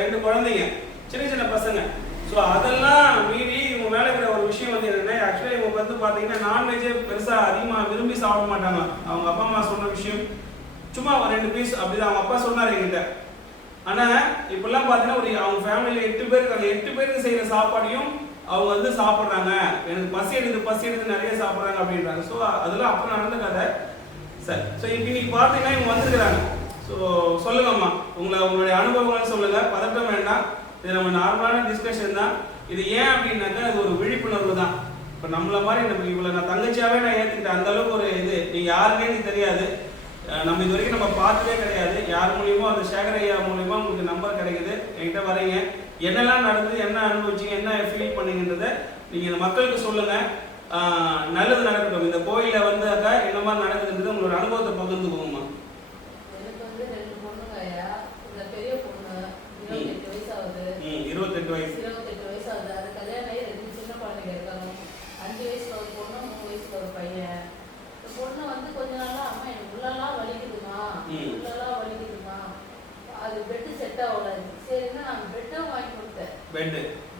2 குழந்தைங்க, சின்ன பசங்க. ஸோ அதெல்லாம் மீறி இவங்க மேலே இருக்கிற ஒரு விஷயம் வந்து என்னென்னா, ஆக்சுவலாக இவங்க வந்து பார்த்தீங்கன்னா நான்வெஜ்ஜே பெருசாக அதிகமாக விரும்பி சாப்பிட மாட்டாங்க. அவங்க அப்பா அம்மா சொன்ன விஷயம் சும்மா ஒரு 2 பீஸ் அப்படிதான் அவங்க அப்பா சொன்னார் என்கிட்ட. ஆனால் இப்பெல்லாம் பார்த்தீங்கன்னா ஒரு அவங்க ஃபேமிலியில் 8 பேர் இருக்காங்க. 8 பேருக்கு செய்கிற சாப்பாடையும் அவங்க வந்து சாப்பிட்றாங்க. எனக்கு பசி எடுத்து நிறைய சாப்பிட்றாங்க அப்படின்றாங்க. ஸோ அதெல்லாம் அப்புறம் நடந்த கதை. சரி, ஸோ இன்னைக்கு பார்த்தீங்கன்னா இவங்க வந்துருக்கிறாங்க. ஸோ சொல்லுங்கம்மா, உங்களுடைய அனுபவங்கள் சொல்லுங்கள், பதட்டம் வேண்டாம். இது நம்ம நார்மலான டிஸ்கஷன் தான். இது ஏன் அப்படின்னாக்கா இது ஒரு விழிப்புணர்வு தான். இப்போ நம்மள மாதிரி நம்ம இவ்வளோ நான் தங்கச்சியாகவே நான் ஏற்றுக்கிட்டேன். அந்தளவுக்கு ஒரு இது நீங்கள் யாருன்னே எனக்கு தெரியாது. நம்ம இது வரைக்கும் நம்ம பார்த்ததே கிடையாது. யார் மூலியமோ அந்த சேகர் ஐயா மூலியமா உங்களுக்கு நம்பர் கிடைக்குது, என்கிட்ட வரீங்க. என்னெல்லாம் நடந்தது, என்ன அனுபவிச்சிங்க, என்ன ஃபீல் பண்ணீங்கன்றதை நீங்கள் இந்த மக்களுக்கு சொல்லுங்கள். நல்லது நடக்கட்டும். இந்த கோயிலில் வந்து அக்கா என்ன மாதிரி நடக்குதுன்றது உங்களோட அனுபவத்தை பகிர்ந்துக்கோங்கம்மா. எனக்கு வந்து 2 பொண்ணுங்க ஐயா. இந்த பெரிய பொண்ணு 28 வயசு ஆகுது. 28 வயசு. 28 வயசு ஆகுது. அது கல்யாணம் ஆகி 2 சின்ன குழந்தைங்க இருக்காங்க. 5 வயசுல ஒரு பொண்ணு, 3 வயசுல ஒரு பையன். இந்த பொண்ணு வந்து கொஞ்ச நாளா அம்மா எனக்கு உள்ளெல்லாம் வலிக்குதுமா, உள்ளெல்லாம் வலிக்குதுமா, அது பெட்டு செட் ஆகல. சரின்னா நான் பெட்டும் வாங்கி கொடுத்தேன்.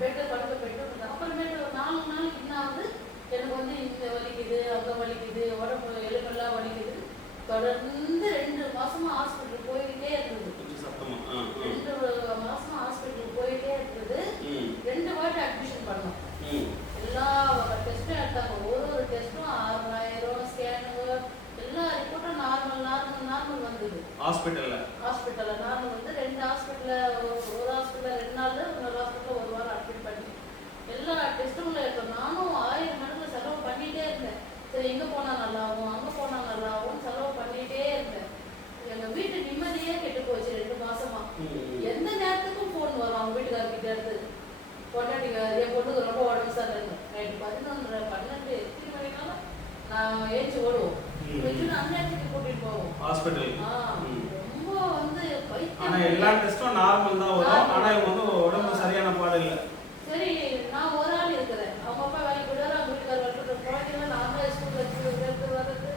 பெட்டு படுக்க பெட்டு. அப்புறமேட்டு ஒரு 4 நாளைக்கு என்ன ஆகுது, எனக்கு வந்து இந்த வலிக்குது, அங்கே வலிக்குது, உடம்பு எலும்பெல்லாம் வலிக்குது. தொடர்ந்து 2 மாசமா ஹாஸ்பிட்டல் போயிட்டே இருந்தது. 2 மாசமா ஹாஸ்பிட்டல் போயிட்டே இருந்தது. 2 வாட்டி அட்மிஷன் பண்ணோம். எல்லா டெஸ்ட்டும் எடுத்தாங்க. ஒரு டெஸ்ட்டும் 6000, ஸ்கேனுங்க எல்லா ரிப்போர்ட்டும் நார்மல் வந்தது. ஹாஸ்பிட்டல்ல நார்மல் வந்து 2 ஹாஸ்பிட்டல்ல, ஒரு ஹாஸ்பிட்டல்ல 2 நாள், இன்னொரு ஹாஸ்பிட்டல்ல 1 வாரம் அட்மிட் பண்ணி எல்லா டெஸ்ட்டும் எடுத்தோம். நானும் 1000 மடங்கு செலவு செலவு பண்ணிட்டே இருந்தேன். சரி எங்கே போனால் நல்லாகும், அங்கே போனால் நல்லாகும் செலவு பண்ணிகிட்டே இருந்தேன். எங்கள் வீட்டு நிம்மதியே கெட்டு போச்சு 2 மாசமா. எந்த நேரத்துக்கும் ஃபோன் வரும் அவங்க வீட்டுக்காரர்கிட்ட இருந்து. பொண்டாட்டிங்க என் பொண்ணுக்கு ரொம்ப உடம்பு சரியில்லை, நைட்டு 11, 12 எத்தனை மணினாலும் நான் ஏஞ்சி ஓடுவோம். அந்நேரத்துக்கு கூட்டிட்டு போவோம் ஹாஸ்பிட்டல். ரொம்ப வந்து ஆனா எல்லா டெஸ்டும் நார்மல் தான் வரும். ஆனா இவங்க வந்து உடம்பு சரியான பாடு இல்லை. சரி நான் ஒரு ஆள் இருக்கிறேன், அவங்க அப்பா வேலைக்கு போயிடுவாரு, அவங்க வீட்டுக்காரர் வரட்டு, குழந்தைங்க நான் தான் ஸ்கூல்ல வச்சு வர்றது.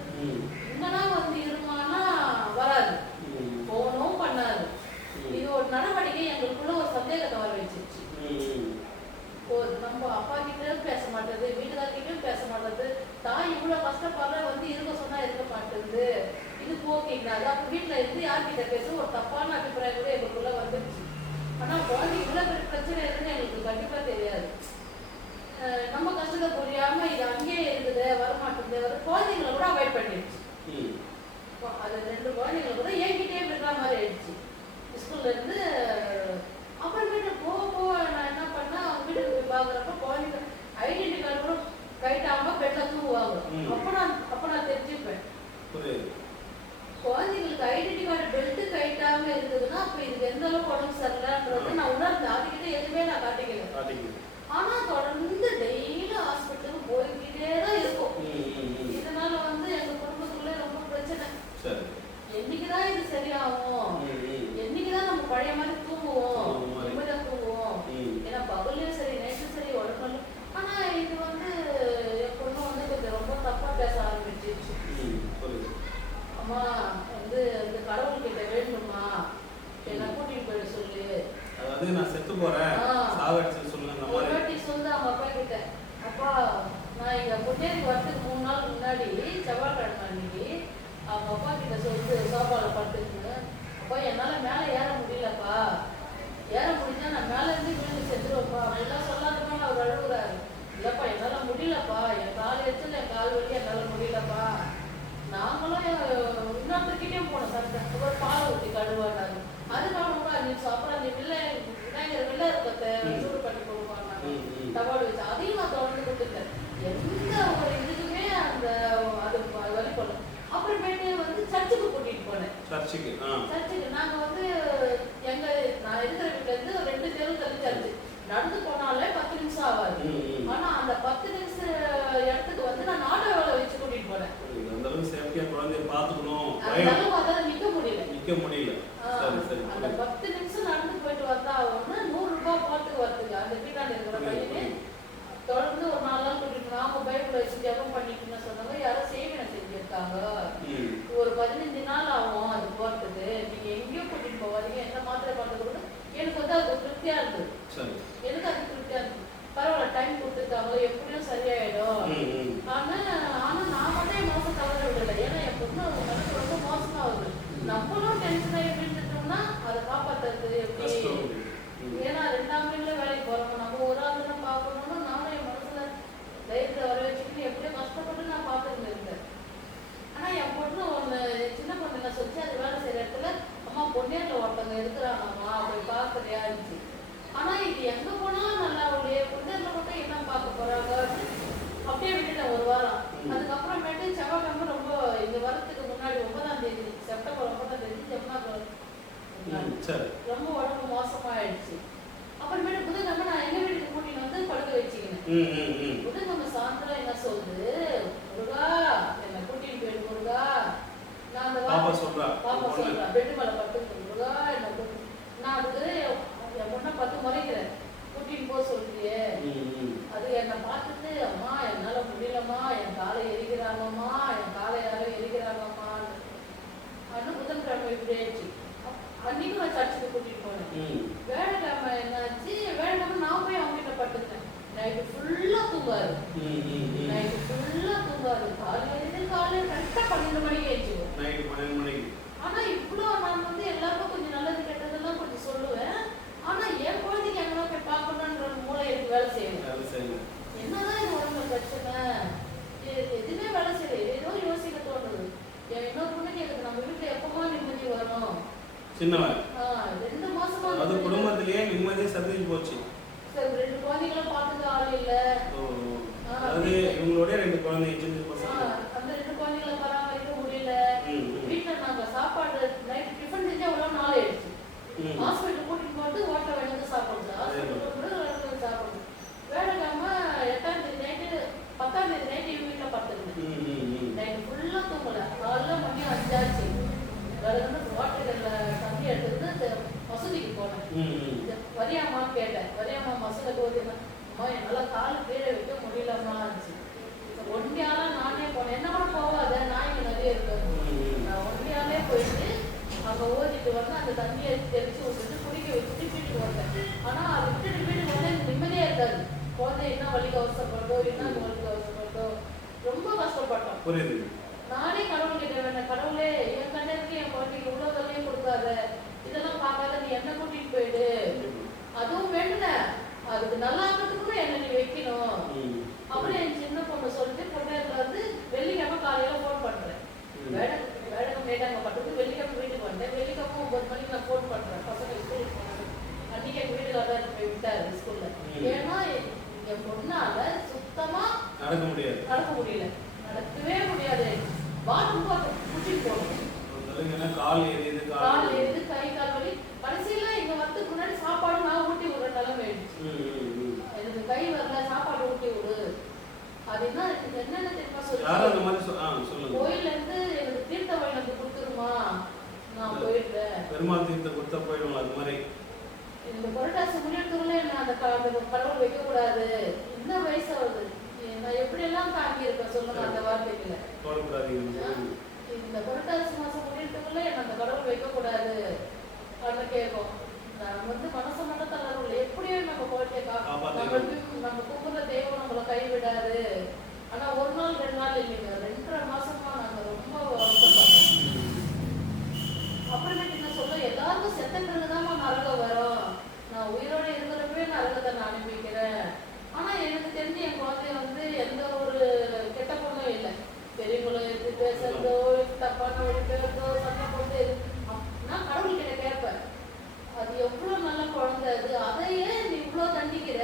இங்கன்னா வந்து இருமானா வராது, போனும் பண்ணாது. இது ஒரு நடவடிக்கை எங்களுக்குள்ள ஒரு சந்தேகத்தை வர வச்சிருச்சு. நம்ம அப்பா கிட்டயும் பேச மாட்டேது, வீட்டுக்காரர்கிட்டயும் பேச மாட்டேது. தாய் இவ்வளவு கஷ்டப்படுற வந்து இருக்க சொன்னா இருக்க மாட்டேங்குது. இது போக்கிங்காது. அப்ப வீட்டுல இருந்து யார்கிட்ட பேச ஒரு தப்பான அபிப்பிராயம் கூட எங்களுக்குள்ள வந்துருச்சு. ஆனா குழந்தை இவ்வளவு பெரிய பிரச்சனை இருக்குன்னு எங்களுக்கு கண்டிப்பா தெரியாது. நம்ம கஷ்டத்தை புரியாம இது அங்கேயே இருக்குது, வரமாட்டேங்குது, குழந்தைங்களை கூட அவாய்ட் பண்ணிடுச்சு. அது 2 குழந்தைங்களை கூட என்கிட்டயே இருக்கிற மாதிரி ஆயிடுச்சு ஸ்கூல்ல இருந்து. அப்புறமேட்டு போக நான் என்ன பண்ணேன், அவங்க வீட்டுக்கு போய் பாக்குறப்ப குழந்தைங்க ஐடென்டி கார்டு கூட கைட்டாம பெட்ல தூங்குவாங்க. அப்ப நான் தெரிஞ்சுப்பேன் குழந்தைங்களுக்கு ஐடென்டி கார்டு பெல்ட் கைட்டாம இருக்குதுன்னா அப்ப இதுக்கு எந்த அளவுக்கு உடம்பு சரியில்லைன்றது நான் உணர்ந்தேன். அதுக்கிட்ட எதுவுமே நான் காட்டிக்கல. ஆனா தொடர்ந்து டெய்லி ஹாஸ்பிட்டலுக்கு போய்கிட்டே தான் இருக்கும். இதனால வந்து எங்க குடும்பத்துக்குள்ளே ரொம்ப பிரச்சனை. என்னைக்குதான் இது சரியாகும், என்னைக்குதான் நம்ம பழைய மாதிரி தூங்குவோம், நிம்மதியா தூங்குவோம். ஏன்னா பகல்லையும் சரி நைட்டும் சரி உடம்பு. ஆனா இது வந்து என் பொண்ணு வந்து கொஞ்சம் ரொம்ப தப்பா பேச ஆரம்பிச்சிருச்சு. அம்மா வந்து இந்த கடவுள்கிட்ட வேண்டுமா என்ன கூட்டிட்டு போயிட சொல்லு, அதாவது நான் செத்து போறேன் சாவடிச்சு சொல்லுங்க. அந்த மாதிரி வாட்டி சொல்லு அவங்க அப்பா கிட்ட. அப்பா நான் இங்க பொன்னேரிக்கு வரதுக்கு 3 நாள் முன்னாடி செவ்வாய்க்கிழமை அன்னைக்கு அவங்க அப்பா கிட்ட சொல்லிட்டு சோபால படுத்துக்கு, அப்பா என்னால மேல ஏற முடியலப்பா, ஏற முடிஞ்சா நான் மேல இருந்து விழுந்து செத்துருவப்பா அப்படிலாம் சொல்லாதப்பா. அவர் அழுகுறாரு. இல்லப்பா என்னால முடியலப்பா, என் கால் எடுத்துல என் கால் வலி என்னால முடியலப்பா. நாங்களும் இன்னொருத்தர்கிட்டயும் போனோம் சார், ஒரு பால் ஊற்றி கழுவாட்டாங்க. அதுக்காக கூட 5 நிமிஷம் அப்புறம் அந்த விநாயகர் வெள்ளை இருக்கத்தை சூடு பண்ணி கொடுப்பாங்க தவாடு வச்சு, அதையும் நான் தொடர்ந்து கொடுத்துட்டேன். எந்த ஒரு இதுக்குமே அந்த அது வழி பண்ணல. அப்புறமேட்டு வந்து சர்ச்சுக்கு கூட்டிட்டு போனேன். சர்ச்சுக்கு நாங்க வந்து எங்க நான் இருக்கிற வீட்டுல இருந்து 2 தெரு தள்ளி சர்ச்சு. நடந்து போனாலே 10 நிமிஷம் ஆகாது. ஆனா அந்த 10 நிமிஷம் இடத்துக்கு வந்து நான் நாடக வேலை வச்சு கூட்டிட்டு போனேன். அந்த அளவுக்கு சேஃப்டியா குழந்தைய பாத்துக்கணும். அதனால அதால நிக்க முடியல. அந்த 10 நிமிஷம் நடந்து போயிட்டு வந்தா ஒண்ணு 100 ரூபாய் போட்டு வரதுக்கு அந்த வீட்டாண்ட இருக்கிற பையனே தொடர்ந்து ஒரு 4 நாள் கூட்டிட்டு நாம பைபிள் வச்சு ஜெபம் பண்ணிட்டுன்னு சொன்னாங்க. யாரும் சேவனை செஞ்சிருக்காங்க. ஒரு 15 நாள் ஆகும் அது போறதுக்கு. நீங்க எங்கேயும் கூட்டிட்டு போவாதீங்க, என்ன மாத்திரை பார்த்து எனக்கு வந்து அது திருப்தியா இருந்தது. எனக்கு அது திருப்தியா இருந்தது. பரவாயில்ல டைம் கொடுத்துருக்காங்க, எப்படியும் சரியாயிடும். ஆனா நான் மட்டும் என் மனசை தவற விடலை. ஏன்னா என் பொண்ணு மனசு ரொம்ப மோசமா ஆகுது. நம்மளும் டென்ஷன் ஆகி இருந்துட்டோம்னா அதை காப்பாத்துறது எப்படி? ஏன்னா 2ஆம் வீட்டுல வேலைக்கு போறோம், நம்ம ஒரு ஆள் தான் பார்க்கணும்னு நானும் என் மனசுல தைரியத்தை வர வச்சுக்கிட்டு எப்படியோ கஷ்டப்பட்டு நான் பார்த்துட்டு இருந்தேன். ஆனா என் பொண்ணு ஒண்ணு சின்ன பொண்ணு என்ன சொல்லிச்சு, அது வேலை செய்யற இடத்துல அம்மா பொன்னேரில் ஒருத்தவங்க இருக்கிறாங்கம்மா போய் பார்க்கறியா இருந்துச்சு. ஆனா இது எங்க போனாலும் நல்லா இல்லையே, பொன்னேரில் மட்டும் என்ன பார்க்க போறாங்க அப்படியே விட்டுட்டேன் ஒரு வாரம். அதுக்கப்புறமேட்டு செவ்வாய்க்கிழமை ரொம்ப இந்த வாரத்துக்கு முன்னாடி 9ஆம் தேதி செப்டம்பர் 9ஆம் தேதி செவ்வாய்க்கிழமை ரொம்ப உடம்பு மோசமாயிடுச்சு. அப்புறமேட்டு புதன்கிழமை நான் எங்க வீட்டுக்கு கூட்டிட்டு வந்து படுக்க வச்சுக்கினேன். புதன்கிழமை சாயந்தரம் என்ன சொல்லுது, முருகா என்ன கூட்டிட்டு போயிடு முருகா. நான் அந்த பாப்பா சொல்றா பெட்டு மேல படுத்து முருகா என்ன கூட்டி. நான் அதுக்கு என் பொண்ணை 10 முறைக்கிறேன் கூட்டிட்டு போக சொல்றியே. அது என்னை பார்த்துட்டு அம்மா என்னால முடியலம்மா, என் காலை எரிக்கிறாங்கம்மா, என் காலை யாரோ எரிக்கிறாங்கம்மான்னு. அன்னும் புதன்கிழமை இப்படி ஆயிடுச்சு. அன்னைக்கும் நான் சர்ச்சுக்கு கூட்டிட்டு போனேன். வேலைக்கிழமை என்னாச்சு, வேலைக்கிழமை நான் போய் அவங்க கிட்ட பட்டுட்டேன். நைட்டு ஃபுல்லா தூங்காரு. காலையில கரெக்டா 12 மணிக்கு ஆயிடுச்சு. ஆனா இவ்வளோ நான் வந்து எல்லாருக்கும் கொஞ்சம் நல்லது கெட்டதெல்லாம் கொஞ்சம் சொல்லுவேன். ஆனா என் குழந்தைக்கு எங்கன்னா போய் பார்க்கணுன்ற மூளை எனக்கு வேலை செய்யணும். என்னதான் இது உடம்புல பிரச்சனை, எதுவுமே வேலை செய்யல. ஏதோ யோசிக்க தோணுது. இன்னொரு பொண்ணுக்கு எனக்கு நம்ம வீட்டுல எப்பமா நிம்மதி வரணும். சின்னவன் 2 மாசமா அது குடும்பத்திலேயே நிம்மதியே சதிச்சு போச்சு. சரி 2 குழந்தைகளை பார்த்துக்க ஆள் இல்ல. அதாவது இவங்களோட 2 கடகடன்னு வாட்டர்ல தண்ணி எடுத்துட்டு மசூதிக்கு போனேன். வரியாமான்னு கேட்டேன். வரியாமா மசூதிக்கு போகுதுன்னா அம்மா என்னால் கால் கீழே வைக்க முடியலம்மா இருந்துச்சு. ஒன்றியால நானே போனேன். என்ன கூட போகாத, நாய்ங்க நிறைய இருக்கு. நான் ஒன்றியாலே போயிட்டு அங்கே ஓதிட்டு வந்து அந்த தண்ணியை தெளிச்சு விட்டுட்டு குடிக்க வச்சுட்டு வீட்டுக்கு வந்தேன். ஆனால் அதை விட்டுட்டு வீட்டுக்கு வந்து எனக்கு நிம்மதியாக இருக்காது. குழந்தை என்ன வலிக்கு அவசரப்பட்டோ என்ன வலிக்கு அவசரப்பட்டோ ரொம்ப கஷ்டப்பட்டோம். புரியுது. நானே கடவுள் கிட்ட வேணேன், கடவுளே என் கண்ணனுக்கு என் குழந்தைக்கு இவ்வளோ தொல்லையும் கொடுக்காத, இதெல்லாம் பார்க்காத, நீ என்ன கூட்டிட்டு போயிடு. அதுவும் வேண்டுனேன், அதுக்கு நல்லா இருக்கிறதுக்குள்ள என்ன நீ வைக்கணும் அப்படின்னு என் சின்ன பொண்ணு சொல்லிட்டு பொண்ணு வந்து வெள்ளிக்கிழமை காலையில ஃபோன் பண்றேன். வேடகம் லேட்டாங்க பண்றது. வெள்ளிக்கிழமை வீட்டுக்கு வந்தேன். வெள்ளிக்கிழமை 9 மணிக்கு நான் ஃபோன் பண்றேன். பசங்க ஸ்கூலுக்கு போனாங்க. அன்னைக்கு எங்க வீட்டுக்காரர் போய் விட்டாரு ஸ்கூல்ல. ஏன்னா என் பொண்ணால சுத்தமா நடக்க முடியல, நடக்கவே முடியாது. பாத்ரூம் குடிச்சிட்டு போகணும், கால் ஏறியது, கை கால் வலி. கடைசியில இங்க வந்து முன்னாடி சாப்பாடு நான் ஊட்டி விடுற நிலைமை ஆயிடுச்சு. எனக்கு கை வரல, சாப்பாடு ஊட்டி விடு. அது என்னென்ன தெரியுமா சொல்லி கோயில்ல இருந்து எனக்கு தீர்த்த வழி வந்து கொடுத்துருமா, நான் போயிடுறேன். பெருமாள் தீர்த்த கொடுத்தா போயிடுவோம். அது மாதிரி இந்த புரட்டாசி முடியறதுக்குள்ள என்ன அந்த கடவுள் வைக்க கூடாது. என்ன வயசு ஆகுது, நான் எப்படி எல்லாம் தாங்கி இருக்கேன் சொல்லுங்க அந்த வார்த்தைகளை. இந்த புரட்டாசி மாசம் முடியறதுக்குள்ள என்ன அந்த கடவுள் வைக்க கூடாது அப்படின்னு கேட்கும். நான் வந்து மனசு மட்டும் தளரவில்லை, எப்படியோ நம்ம குழந்தைய நம்ம கும்புற தெய்வம் நம்மளை கைவிடாது. ஆனா ஒரு நாள் 2 நாள் இல்லைங்க, 2.5 மாசமா நாங்க ரொம்ப வருத்தப்பட்டோம். அப்புறமேட்டு என்ன சொல்ல, எல்லாருக்கும் செத்த பிறகுதான் நரகம் வரும், நான் உயிரோட இருக்கிறப்பவே நரகத்தை நான் அனுப்பிக்கிறேன். ஆனா எனக்கு தெரிஞ்சு என் குழந்தைய வந்து எந்த ஒரு கெட்ட பொண்ணும் இல்லை. பெரியவங்களை எடுத்து பேசுறதோ, தப்பான வழி பேசுறதோ, சண்டை போட்டு நான் கடவுள் கிட்ட கேட்பேன், அது எவ்வளவு நல்ல குழந்தை, அதையே நீ இவ்வளவு தண்டிக்கிற,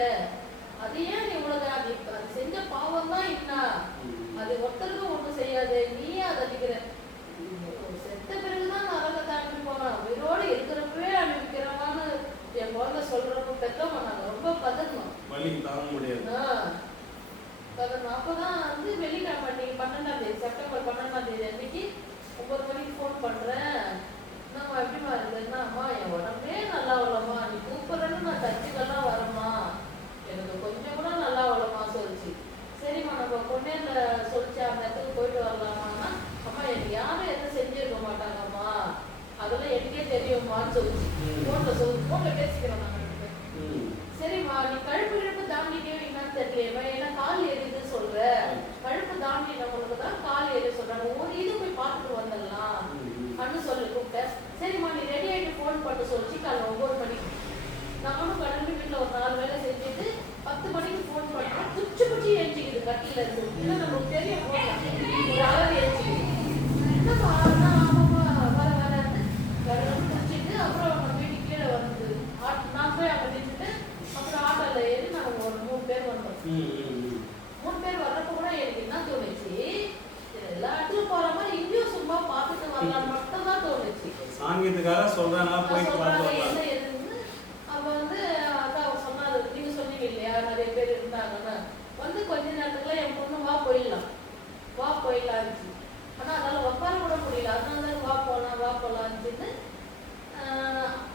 அதையே நீ இவ்வளவு அது செஞ்ச பாவம் தான் என்ன, அது ஒருத்தருக்கும் ஒன்றும் செய்யாது, நீயே அதை தண்டிக்கிற. செத்த பிறகுதான் நரகத்தை அனுப்பி போனான், உயிரோடு இருக்கிறப்பவே அனுப்பிக்கிறவான்னு என் குழந்தை சொல்றப்ப பெற்றவங்க நாங்க ரொம்ப பதறணும். அப்பதான் வந்து வெள்ளிக்கிழமை அன்னைக்கு 12ஆம் தேதி செப்டம்பர் 12ஆம் தேதி அன்னைக்கு 9 மணிக்கு ஃபோன் பண்றேன். நம்ம எப்படிமா இருக்குன்னா, அம்மா என் உடம்பே நல்லா வரலம்மா, நீ கூப்பிடுறேன்னு நான் சர்ச்சுக்கெல்லாம் வரமா, எனக்கு கொஞ்சம் கூட நல்லா வரலமா சொல்லிச்சு. சரிம்மா நம்ம பொண்ணேல சொல்லிச்சு அந்த இடத்துக்கு போயிட்டு வரலாமான்னா, அம்மா எனக்கு யாரும் எதுவும் செஞ்சிருக்க மாட்டாங்கம்மா, அதெல்லாம் எனக்கே தெரியுமான்னு சொல்லிச்சு. போன்ல பேசிக்கிறோம் நாங்க. சரிம்மா நீ கழுப்பு தாண்டிட்டே என்னன்னு தெரியலையம்மா, ஏன்னா கால் ஏறிது சொல்ற, கழுப்பு தாண்டினவங்களுக்கு தான் கால் ஏறி சொல்றாங்க, ஒரு இது போய் பார்த்துட்டு வந்துடலாம் அப்படின்னு சொல்லி கூப்பிட்டேன். சரிம்மா நீ ரெடி ஆகிட்டு ஃபோன் பண்ண சொல்லிச்சு. காலை 9 மணிக்கு நானும் கிளம்பி வீட்டில் ஒரு 4 வேலை செஞ்சுட்டு 10 மணிக்கு ஃபோன் பண்ணேன். துச்சு ஏற்றிக்குது கட்டில இருந்து, இல்லை நமக்கு தெரிய ஒரு அளவு ஏற்றிக்குது. என்னம்மா ஆமாம்மா வர குடிச்சிட்டு அப்புறம் நம்ம வீட்டுக்கு கீழே வந்து நான் போய் அங்கே நின்றுட்டு அப்புறம் ஆட்டோல ஏறி நாங்கள் ஒரு 3 பேர் வந்தோம். 3 பேர் வர்றப்ப கூட எனக்கு என்ன தோணுச்சு, எல்லா இடத்துலையும் போற மாதிரி இங்கேயும் சும்மா பார்த்துட்டு வரலாம் மட்டும் தான் தோணுச்சு. சாங்கியத்துக்காக சொல்றாங்க என்ன எதுன்னு. அப்ப வந்து அதான் சொன்னாரு, நீங்க சொன்னீங்க இல்லையா நிறைய பேர் இருந்தாங்கன்னு, வந்து கொஞ்ச நேரத்துக்குள்ள என் பொண்ணு வா போயிடலாம். ஆனா அதனால உட்கார கூட முடியல, அதனால வா போலான்னு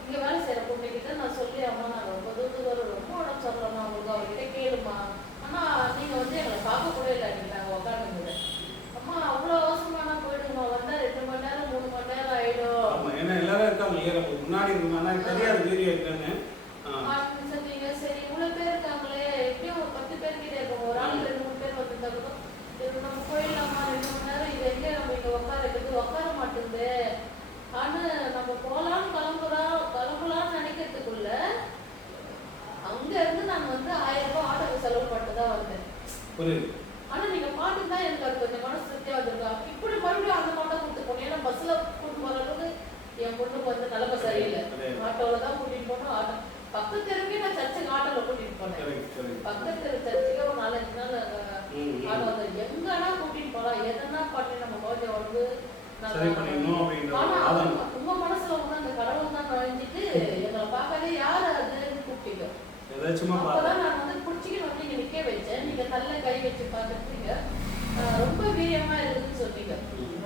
இங்க வேலை செய்யற பொண்ணுகிட்ட நான் சொல்லி, அம்மா நான் ரொம்ப தூரம் ரொம்ப உடம்பு சொல்றேம்மா, உங்களுக்கு அவர்கிட்ட கேளுமா, ஆனா நீங்க வந்து எங்களை பார்க்க கூட இல்லை நாங்க உட்காந்துங்க. அம்மா அவ்வளவு அவசரமான போயிடுமா, வந்தா 2 மணி நேரம் 3 மணி நேரம் ஆயிடும். ஏன்னா எல்லாரும் இருக்காங்க முன்னாடி சொன்னீங்க. சரி இவ்வளவு பேர் இருக்காங்களே, எப்படியும் ஒரு 10 பேர் கிட்ட இருக்கோம், ஒரு ஆள் 2-3 பேர் வந்துருந்தாலும் நம்ம போயிடலாமா, 2 மணி நேரம் இது எங்க நம்ம இங்க உட்கார மாட்டேங்குது. ஆனா நம்ம போலான்னு கிளம்பலான்னு நினைக்கிறதுக்குள்ள அங்க இருந்து நான் வந்து 1000 ரூபாய் ஆட்டோக்கு செலவு பண்ணிட்டுதான் வந்தேன். ஆனா நீங்க பாட்டுதான் எனக்கு அது கொஞ்சம் மனசு திருப்தியா வந்திருக்கா. இப்படி மறுபடியும் அந்த மாட்டை கூட்டு போனேன், ஏன்னா பஸ்ல கூட்டு போற அளவுக்கு என் பொண்ணுக்கு வந்து நிலைமை சரியில்லை. ஆட்டோல தான் கூட்டிட்டு போனோம். ஆட்டோ பக்கத்து தெருக்கே நான் சர்ச்சுக்கு ஆட்டோல கூட்டிட்டு போனேன். பக்கத்து தெரு சர்ச்சுக்கே ஒரு 4-5 நாள் ஆட்டோ வந்து எங்கன்னா கூட்டிட்டு போலாம், எதனா பண்ணி நம்ம கொஞ்சம் வந்து உங்க மனசுல வந்து அந்த கடவுள் தான் நுழைஞ்சிட்டு எங்களை பார்க்காதே யாரு அதுன்னு கூப்பிட்டோம். அப்பதான் நான் வந்து புடிச்சிக்கிட்டு வந்து இங்க நிக்க வச்சேன். நீங்க தள்ள கை வச்சு பார்த்துட்டீங்க, ரொம்ப வீரியமா இருக்குன்னு சொன்னீங்க,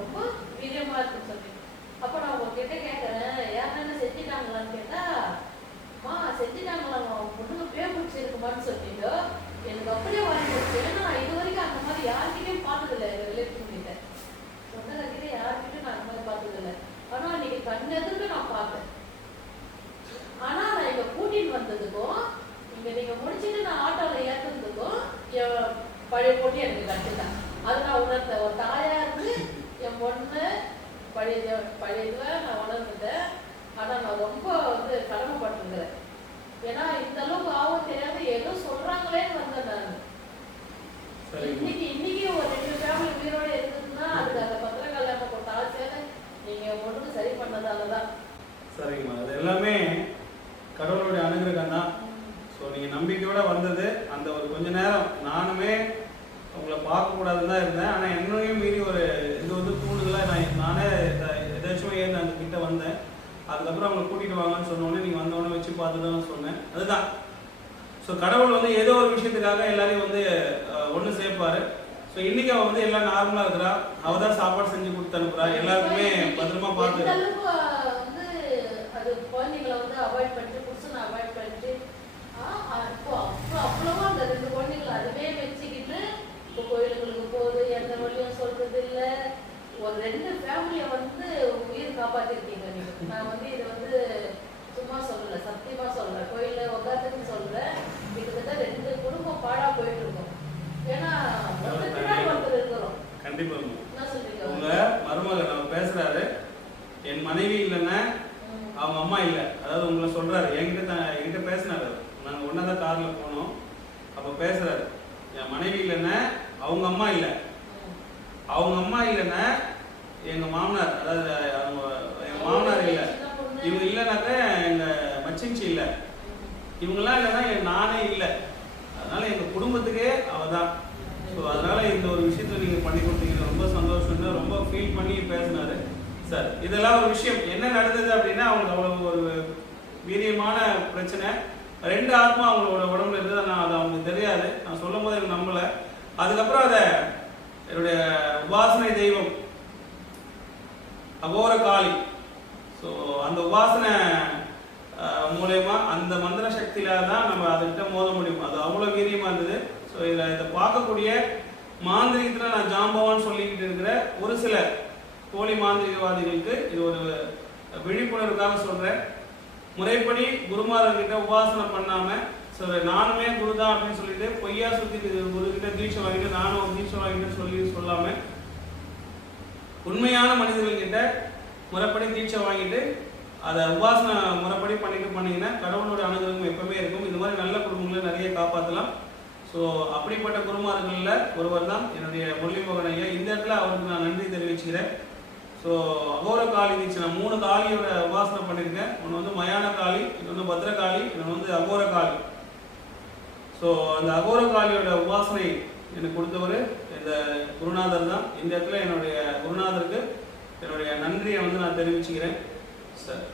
ரொம்ப வீரியமா இருக்குன்னு சொன்னீங்க. அப்ப நான் உங்ககிட்ட என் பொண்ணு பழைய இதுவாக நான் உணர்ந்துட்டேன். ஆனால் நான் ரொம்ப வந்து கடமைப்பட்டிருக்கிறேன். ஏன்னா இந்த அளவுக்கு ஆகும் தெரியாத ஏதோ சொல்றாங்களேன்னு வந்தேன் நான். இன்னைக்கு ஒரு 2 ஃபேமிலி உயிரோட இருக்குதுன்னா அதுக்கு அந்த பத்திர கல்யாணம் போட்ட ஆசையான நீங்க ஒன்றும் சரி பண்ணதாலதான். சரிங்கம்மா, அது எல்லாமே கடவுளுடைய அனுகிரகம் தான். ஸோ நீங்கள் நம்பிக்கையோட வந்தது அந்த ஒரு கொஞ்ச நேரம் நானுமே உங்களை பார்க்கக்கூடாதுன்னு தான் இருந்தேன். ஆனால் என்னையும் மீறி ஒரு இது வந்து தூண்டுதலாக நானே எதாச்சும் ஏன் அந்த கிட்ட வந்தேன். அதுக்கப்புறம் அவங்களை கூட்டிகிட்டு வாங்கன்னு சொன்னோடனே நீங்கள் வந்தோடனே வச்சு பார்த்து தான் சொன்னேன். அதுதான் ஸோ கடவுள் வந்து ஏதோ ஒரு விஷயத்துக்காக எல்லாரையும் வந்து ஒன்று சேர்ப்பாரு. ஸோ இன்னைக்கு அவள் வந்து எல்லாம் நார்மலாக இருக்கிறா. அவள் தான் சாப்பாடு செஞ்சு கொடுத்து அனுப்புறா. எல்லாருக்குமே பத்திரமா பார்த்து வந்து அது குழந்தைங்களை வந்து அவாய்ட் பண்ணிட்டு புருஷனை அவாய்ட் பண்ணிட்டு அவ்வளவா அந்த 2 குழந்தைங்களை அதுவே வச்சுக்கிட்டு இப்போ கோயிலுங்களுக்கு போகுது, எந்த வழியும் சொல்றது இல்லை. ஒரு 2 ஃபேமிலியை வந்து உயிர் காப்பாத்திருக்கீங்க நீங்க. நான் வந்து இது வந்து சும்மா சொல்லல, சத்தியமா சொல்றேன், கோயில உட்காந்துன்னு சொல்றேன். கிட்டத்தட்ட 2 குடும்பம் பாழா போயிட்டு இருக்கோம். ஏன்னா ஒருத்தர் இருக்கிறோம். கண்டிப்பா என்ன சொல்றீங்க? உங்க மருமகன் நம்ம பேசுறாரு, என் மனைவி இல்லைன்னா அவங்க அம்மா இல்லை. அதாவது உங்களை சொல்றாரு, என்கிட்ட பேசினாரு. நாங்கள் ஒன்னாதான் கார்ல போனோம். அப்ப பேசுறாரு, என் மனைவி இல்லைன்னா அவங்க அம்மா இல்லை, அவங்க அம்மா இல்லைன்னா எங்க மாமனார், அதாவது எங்க மாமனார் இல்லை, இவங்க இல்லைனாக்க எங்க மச்சின்ச்சி இல்லை, இவங்கெல்லாம் இல்லைன்னா நானே இல்லை. அதனால எங்க குடும்பத்துக்கே அவ தான். ஸோ அதனால இந்த ஒரு விஷயத்த நீங்க பண்ணி கொடுத்தீங்க, ரொம்ப சந்தோஷம்னு ரொம்ப ஃபீல் பண்ணி பேசினாரு சார். இதெல்லாம் ஒரு விஷயம் என்ன நடந்தது அப்படின்னா, அவங்களுக்கு அவ்வளவு ஒரு வீரியமான பிரச்சனை. 2 ஆத்மா அவங்களோட உடம்புல இருந்தது. நான் அது அவங்களுக்கு தெரியாது, நான் சொல்லும் போது எனக்கு நம்பல. அதுக்கப்புறம் அதை என்னுடைய உபாசனை தெய்வம் அகோர காளி, ஸோ அந்த உபாசனை மூலயமா அந்த மந்திர சக்தியில தான் நம்ம அதுக்கிட்ட மோத முடியும். அது அவ்வளோ வீரியமா இருந்தது. ஸோ இதை பார்க்கக்கூடிய மாந்திரிகத்தில் நான் ஜாம்பவான்னு சொல்லிக்கிட்டு இருக்கிற ஒரு சில போலி மாந்திரிகவாதிகளுக்கு இது ஒரு விழிப்புணர்வுக்காக சொல்றேன். முறைப்படி குருமார்கிட்ட உபாசனை பண்ணாம, ஸோ நானுமே குருதான் அப்படின்னு சொல்லிட்டு பொய்யா சுத்திட்டு குருகிட்ட தீட்சை வாங்கிட்டு நானும் தீட்சை வாங்கிட்டு சொல்லாம உண்மையான மனிதர்கள்கிட்ட முறைப்படி தீட்சை வாங்கிட்டு அதை உபாசனை முறைப்படி பண்ணீங்கன்னா கடவுளோட அனுகிரகம் எப்பவுமே இருக்கும். இது மாதிரி நல்ல குடும்பங்களை நிறைய காப்பாற்றலாம். ஸோ அப்படிப்பட்ட குருமார்களில் ஒருவர் தான் என்னுடைய முரளிமோகன் ஐயா. இந்த இடத்துல அவருக்கு நான் நன்றி தெரிவிச்சுக்கிறேன். ஸோ அகோர காளி தீட்சை நான் 3 காளியோட உபாசனை பண்ணியிருக்கேன். ஒன்று வந்து மயான காளி, இன்னொன்று பத்ரகாளி, இன்னொன்று வந்து அகோர காளி. ஸோ அந்த அகோர காளியோட உபாசனை எனக்கு கொடுத்தவர் இந்த குருநாதர் தான். இந்த இடத்துல என்னுடைய குருநாதருக்கு என்னுடைய நன்றியை வந்து நான் தெரிவிச்சுக்கிறேன் சார்.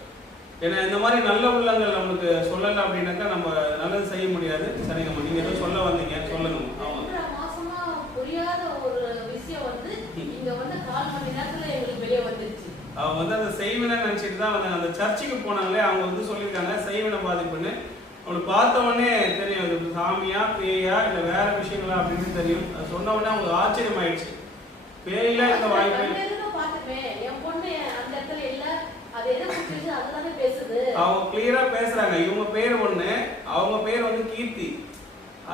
ஏன்னா இந்த மாதிரி நல்ல உள்ளங்கள் நம்மளுக்கு சொல்லலை அப்படின்னாக்கா நம்ம நல்லது செய்ய முடியாது. சரிங்கம்மா, நீங்க ஏதோ சொல்ல வந்தீங்க, சொல்லுங்கம்மா. மாசமா புரியாத ஒரு விஷயம் வந்து இங்க வந்து 4 மணி நேரத்துல எங்களுக்கு வெளியே வந்துருச்சு. அவங்க வந்து அந்த செய்வினை நினைச்சிட்டு தான் வந்தாங்க. அந்த சர்ச்சுக்கு போனாங்களே, அவங்க வந்து சொல்லியிருக்காங்க செய்வினை பாதிப்புன்னு. அவங்களுக்கு பார்த்த உடனே தெரியும் அது சாமியா பேயா இல்லை வேற விஷயங்களா அப்படின்னு தெரியும். அது சொன்ன உடனே அவங்களுக்கு ஆச்சரியம் ஆயிடுச்சு. பேயில இந்த வாய்ப்பு என் பொண்ணு அந்த இடத்துல இல்ல, அது எதை குறிச்சு அதுதானே பேசுது. அவங்க கிளியரா பேசுறாங்க. இவங்க பேர் ஒண்ணு, அவங்க பேர் வந்து கீர்த்தி.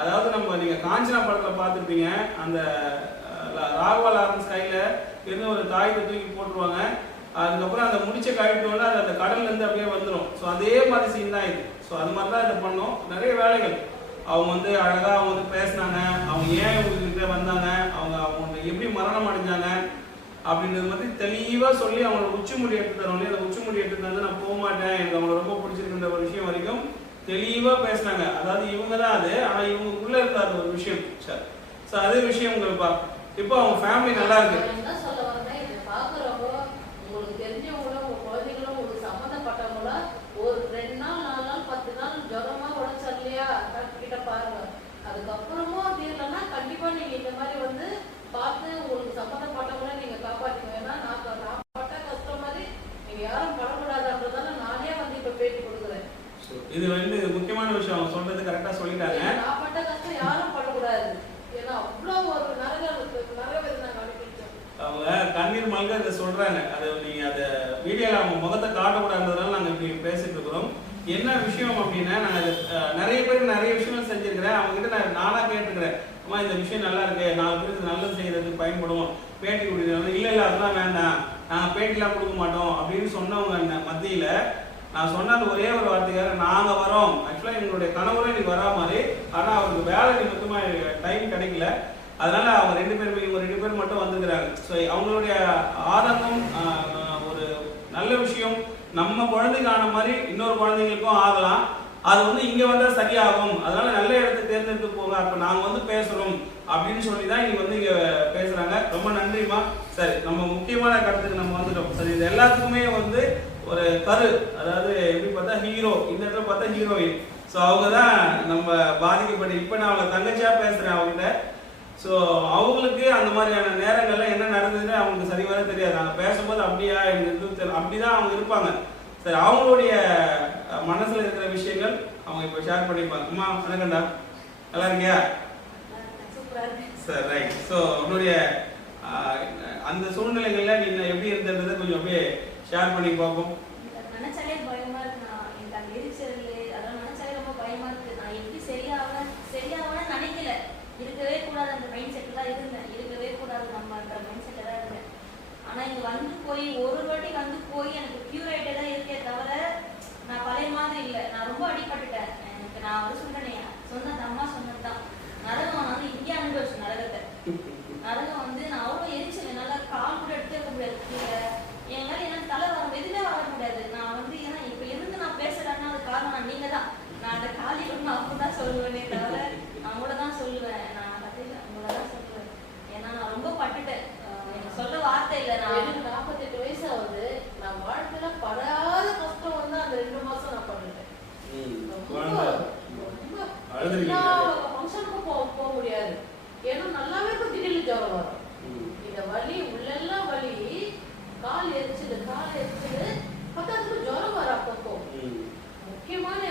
அதாவது நம்ம நீங்க காஞ்சனா படத்துல பார்த்துருப்பீங்க, அந்த ராகவா லாரன்ஸ் கையில இருந்து ஒரு தாயத்தை தூக்கி போட்டுருவாங்க. அதுக்கப்புறம் அந்த முடிச்ச கழிட்டோன்னா அது அந்த கடல்ல இருந்து அப்படியே வந்துடும். ஸோ அதே மாதிரி சீன் தான் இது. ஸோ அது மாதிரி தான் இதை பண்ணோம். நிறைய வேலைகள் அவங்க வந்து அழகா அவங்க வந்து பேசினாங்க. அவங்க ஏன் இவங்ககிட்ட வந்தாங்க, அவங்க எப்படி மரணம் அடைஞ்சாங்க அப்படின்றது மாதிரி தெளிவாக சொல்லி அவங்களோட உச்சிமுடி எடுத்து தரோம். அந்த உச்சிமுடி எடுத்து தந்து நான் போக மாட்டேன், எனக்கு அவங்கள ரொம்ப பிடிச்சிருக்கின்ற ஒரு விஷயம் வரைக்கும் தெளிவாக பேசினாங்க. அதாவது இவங்க தான் அது, ஆனால் இவங்களுக்குள்ள இருக்காது ஒரு விஷயம் சார். ஸோ அதே விஷயம் உங்களுக்கு பார்க்க இப்போ அவங்க ஃபேமிலி நல்லா இருக்கு. என்ன சொல்ல வரேன், இதை பார்க்குறவங்க உங்களுக்கு தெரிஞ்சவங்களும் உங்க குழந்தைகளும் உங்களுக்கு சம்மந்தப்பட்டவங்கள ஒரு 2 நாள் 4 நாள் 10 நாள் ஜுரமா உடச்சிடலையா கிட்ட பாருங்க. அதுக்கப்புறமும் தீரலன்னா கண்டிப்பா நீங்க இந்த மாதிரி வந்து பார்த்து உங்களுக்கு சம்மந்தப்பட்டவங்கள நீங்க காப்பாற்றுங்க. ஏன்னா நான் பட்ட கஷ்டம் மாதிரி நீங்க யாரும் படக்கூடாதுன்றதால நானே வந்து இப்ப பேட்டி கொடுக்குறேன். இது வந்து முக்கியமான விஷயம், அவங்க சொல்றது கரெக்டா சொல்லிட்டாங்க. நான் பட்ட கஷ்டம் யாரும் படக்கூடாது. ஏன்னா அவ்வளவு ஒரு நரகத்தை நாங்க அனுப்பிச்சோம். அவங்க கண்ணீர் மல்க இதை சொல்றாங்க. அதை நீங்க அதை வீடியோல அவங்க முகத்தை காட்டக்கூடாதுன்றதுனால நாங்க இப்படி பேசிட்டு இருக்கிறோம். என்ன விஷயம் அப்படின்னா, நான் நிறைய பேருக்கு நிறைய விஷயங்கள் செஞ்சிருக்கிறேன். அவங்க கிட்ட நானா கேட்டுக்கிறேன், அம்மா இந்த விஷயம் நல்லா இருக்கு, 4 பேருக்கு நல்லது செய்யறதுக்கு பயன்படும், பேட்டி கொடுக்குறாங்க. இல்லை அதெல்லாம் வேண்டாம், நாங்கள் பேட்டிலாம் கொடுக்க மாட்டோம் அப்படின்னு சொன்னவங்க மத்தியில் நான் சொன்ன அந்த ஒரே ஒரு வார்த்தைக்காக நாங்கள் வரோம். ஆக்சுவலாக எங்களுடைய கணவரும் இன்னைக்கு வரா மாதிரி, ஆனால் அவருக்கு வேலை நிமித்தமாக டைம் கிடைக்கல. அதனால அவங்க 2 பேருமே இவங்க 2 பேர் மட்டும் வந்துக்கிறாங்க. ஸோ அவங்களுடைய ஆதங்கம் ஒரு நல்ல விஷயம். நம்ம குழந்தைக்கு ஆன மாதிரி இன்னொரு குழந்தைங்களுக்கும் ஆகலாம். அது வந்து இங்கே வந்தால் சரியாகும். அதனால நல்ல இடத்தை தேர்ந்தெடுத்து போங்க, அப்போ நாங்கள் வந்து பேசுகிறோம் அப்படின்னு சொல்லி தான் இங்கே வந்து இங்கே பேசுகிறாங்க. ரொம்ப நன்றிம்மா. சரி, நம்ம முக்கியமான கருத்துக்கு நம்ம வந்துட்டோம். சரி, இது எல்லாத்துக்குமே வந்து ஒரு கரு, அதாவது எப்படி பார்த்தா ஹீரோ, இந்த இடத்துல பார்த்தா ஹீரோயின். ஸோ அவங்க தான் நம்ம பாதிக்கப்பட்டு, இப்போ நான் அவளை தங்கச்சியாக பேசுகிறேன் அவங்ககிட்ட. ஸோ அவங்களுக்கு அந்த மாதிரியான நேரங்கள்ல என்ன நடந்ததுன்னு அவங்களுக்கு சரிவர தெரியாது. நாங்கள் பேசும்போது அப்படியா எனக்கு எதுவும் தெரியல, அப்படிதான் அவங்க இருப்பாங்க. சரி, அவங்களுடைய மனசுல இருக்கிற விஷயங்கள் அவங்க இப்போ ஷேர் பண்ணிப்பாங்க. அம்மா வணக்கம்டா, நல்லா இருக்கியா? சரி, ரைட். ஸோ உன்னுடைய அந்த சூழ்நிலைகள்ல நீ எப்படி இருந்ததை கொஞ்சம் அப்படியே ஷேர் பண்ணி பார்ப்போம். நினைச்சாலே பயமா இருக்கு. நான் எனக்கு அந்த எரிச்சல் அதெல்லாம் நினைச்சாலே ரொம்ப பயமா இருக்கு. நான் எப்படி சரியாவன்னு நினைக்கல. இருக்கவே கூடாது அந்த மைண்ட் செட்டில் தான் இருந்தேன். இருக்கவே கூடாது நம்மன்ற மைண்ட் செட்டில் தான் இருந்தேன். ஆனால் இங்கே வந்து போய் ஒரு வாட்டி வந்து போய் எனக்கு க்யூர் ஆகிட்டே தான் இருக்கே தவிர நான் பழைய மாதிரி இல்லை. நான் ரொம்ப அடிபட்டுட்டேன். எனக்கு நான் வந்து சொல்றேன், சொன்னது அம்மா சொன்னது தான். நரகம் நான் வந்து இங்கே அனுபவிச்சேன். நரகம் வந்து நான் அவ்வளோ எரிச்சல், என்னால் கால் கூட எடுத்து வைக்க முடியாது கீழே. என் மேலே எனக்கு தலை வர எதுவுமே வர முடியாது. நான் வந்து ஏன்னா இப்போ இருந்து நான் பேசுகிறேன்னா அது காரணம் நீங்கள் தான். நான் அந்த காலி ஒன்று அப்போ தான் சொல்லுவேனே தவிர நான் உங்கள தான் சொல்லுவேன். நான் கதையில உங்கள தான் சொல்லுவேன். ஏன்னா நான் ரொம்ப பட்டுட்டேன். எனக்கு சொல்ல வார்த்தை இல்லை. நான் எனக்கு 48 வயசு ஆகுது. நான் வாழ்க்கையில படாத கஷ்டம் வந்து அந்த 2 மாசம் நான் பண்ணிட்டேன். எல்லா ஃபங்க்ஷனுக்கும் போக முடியாது. ஏன்னா நல்லாவே இருக்கும், திடீர்னு ஜுரம் வரும். இந்த வலி உள்ளெல்லாம் வலி, கால் எரிச்சது பத்தாதுக்கு ஜுரம் வர அப்பப்போ. முக்கியமான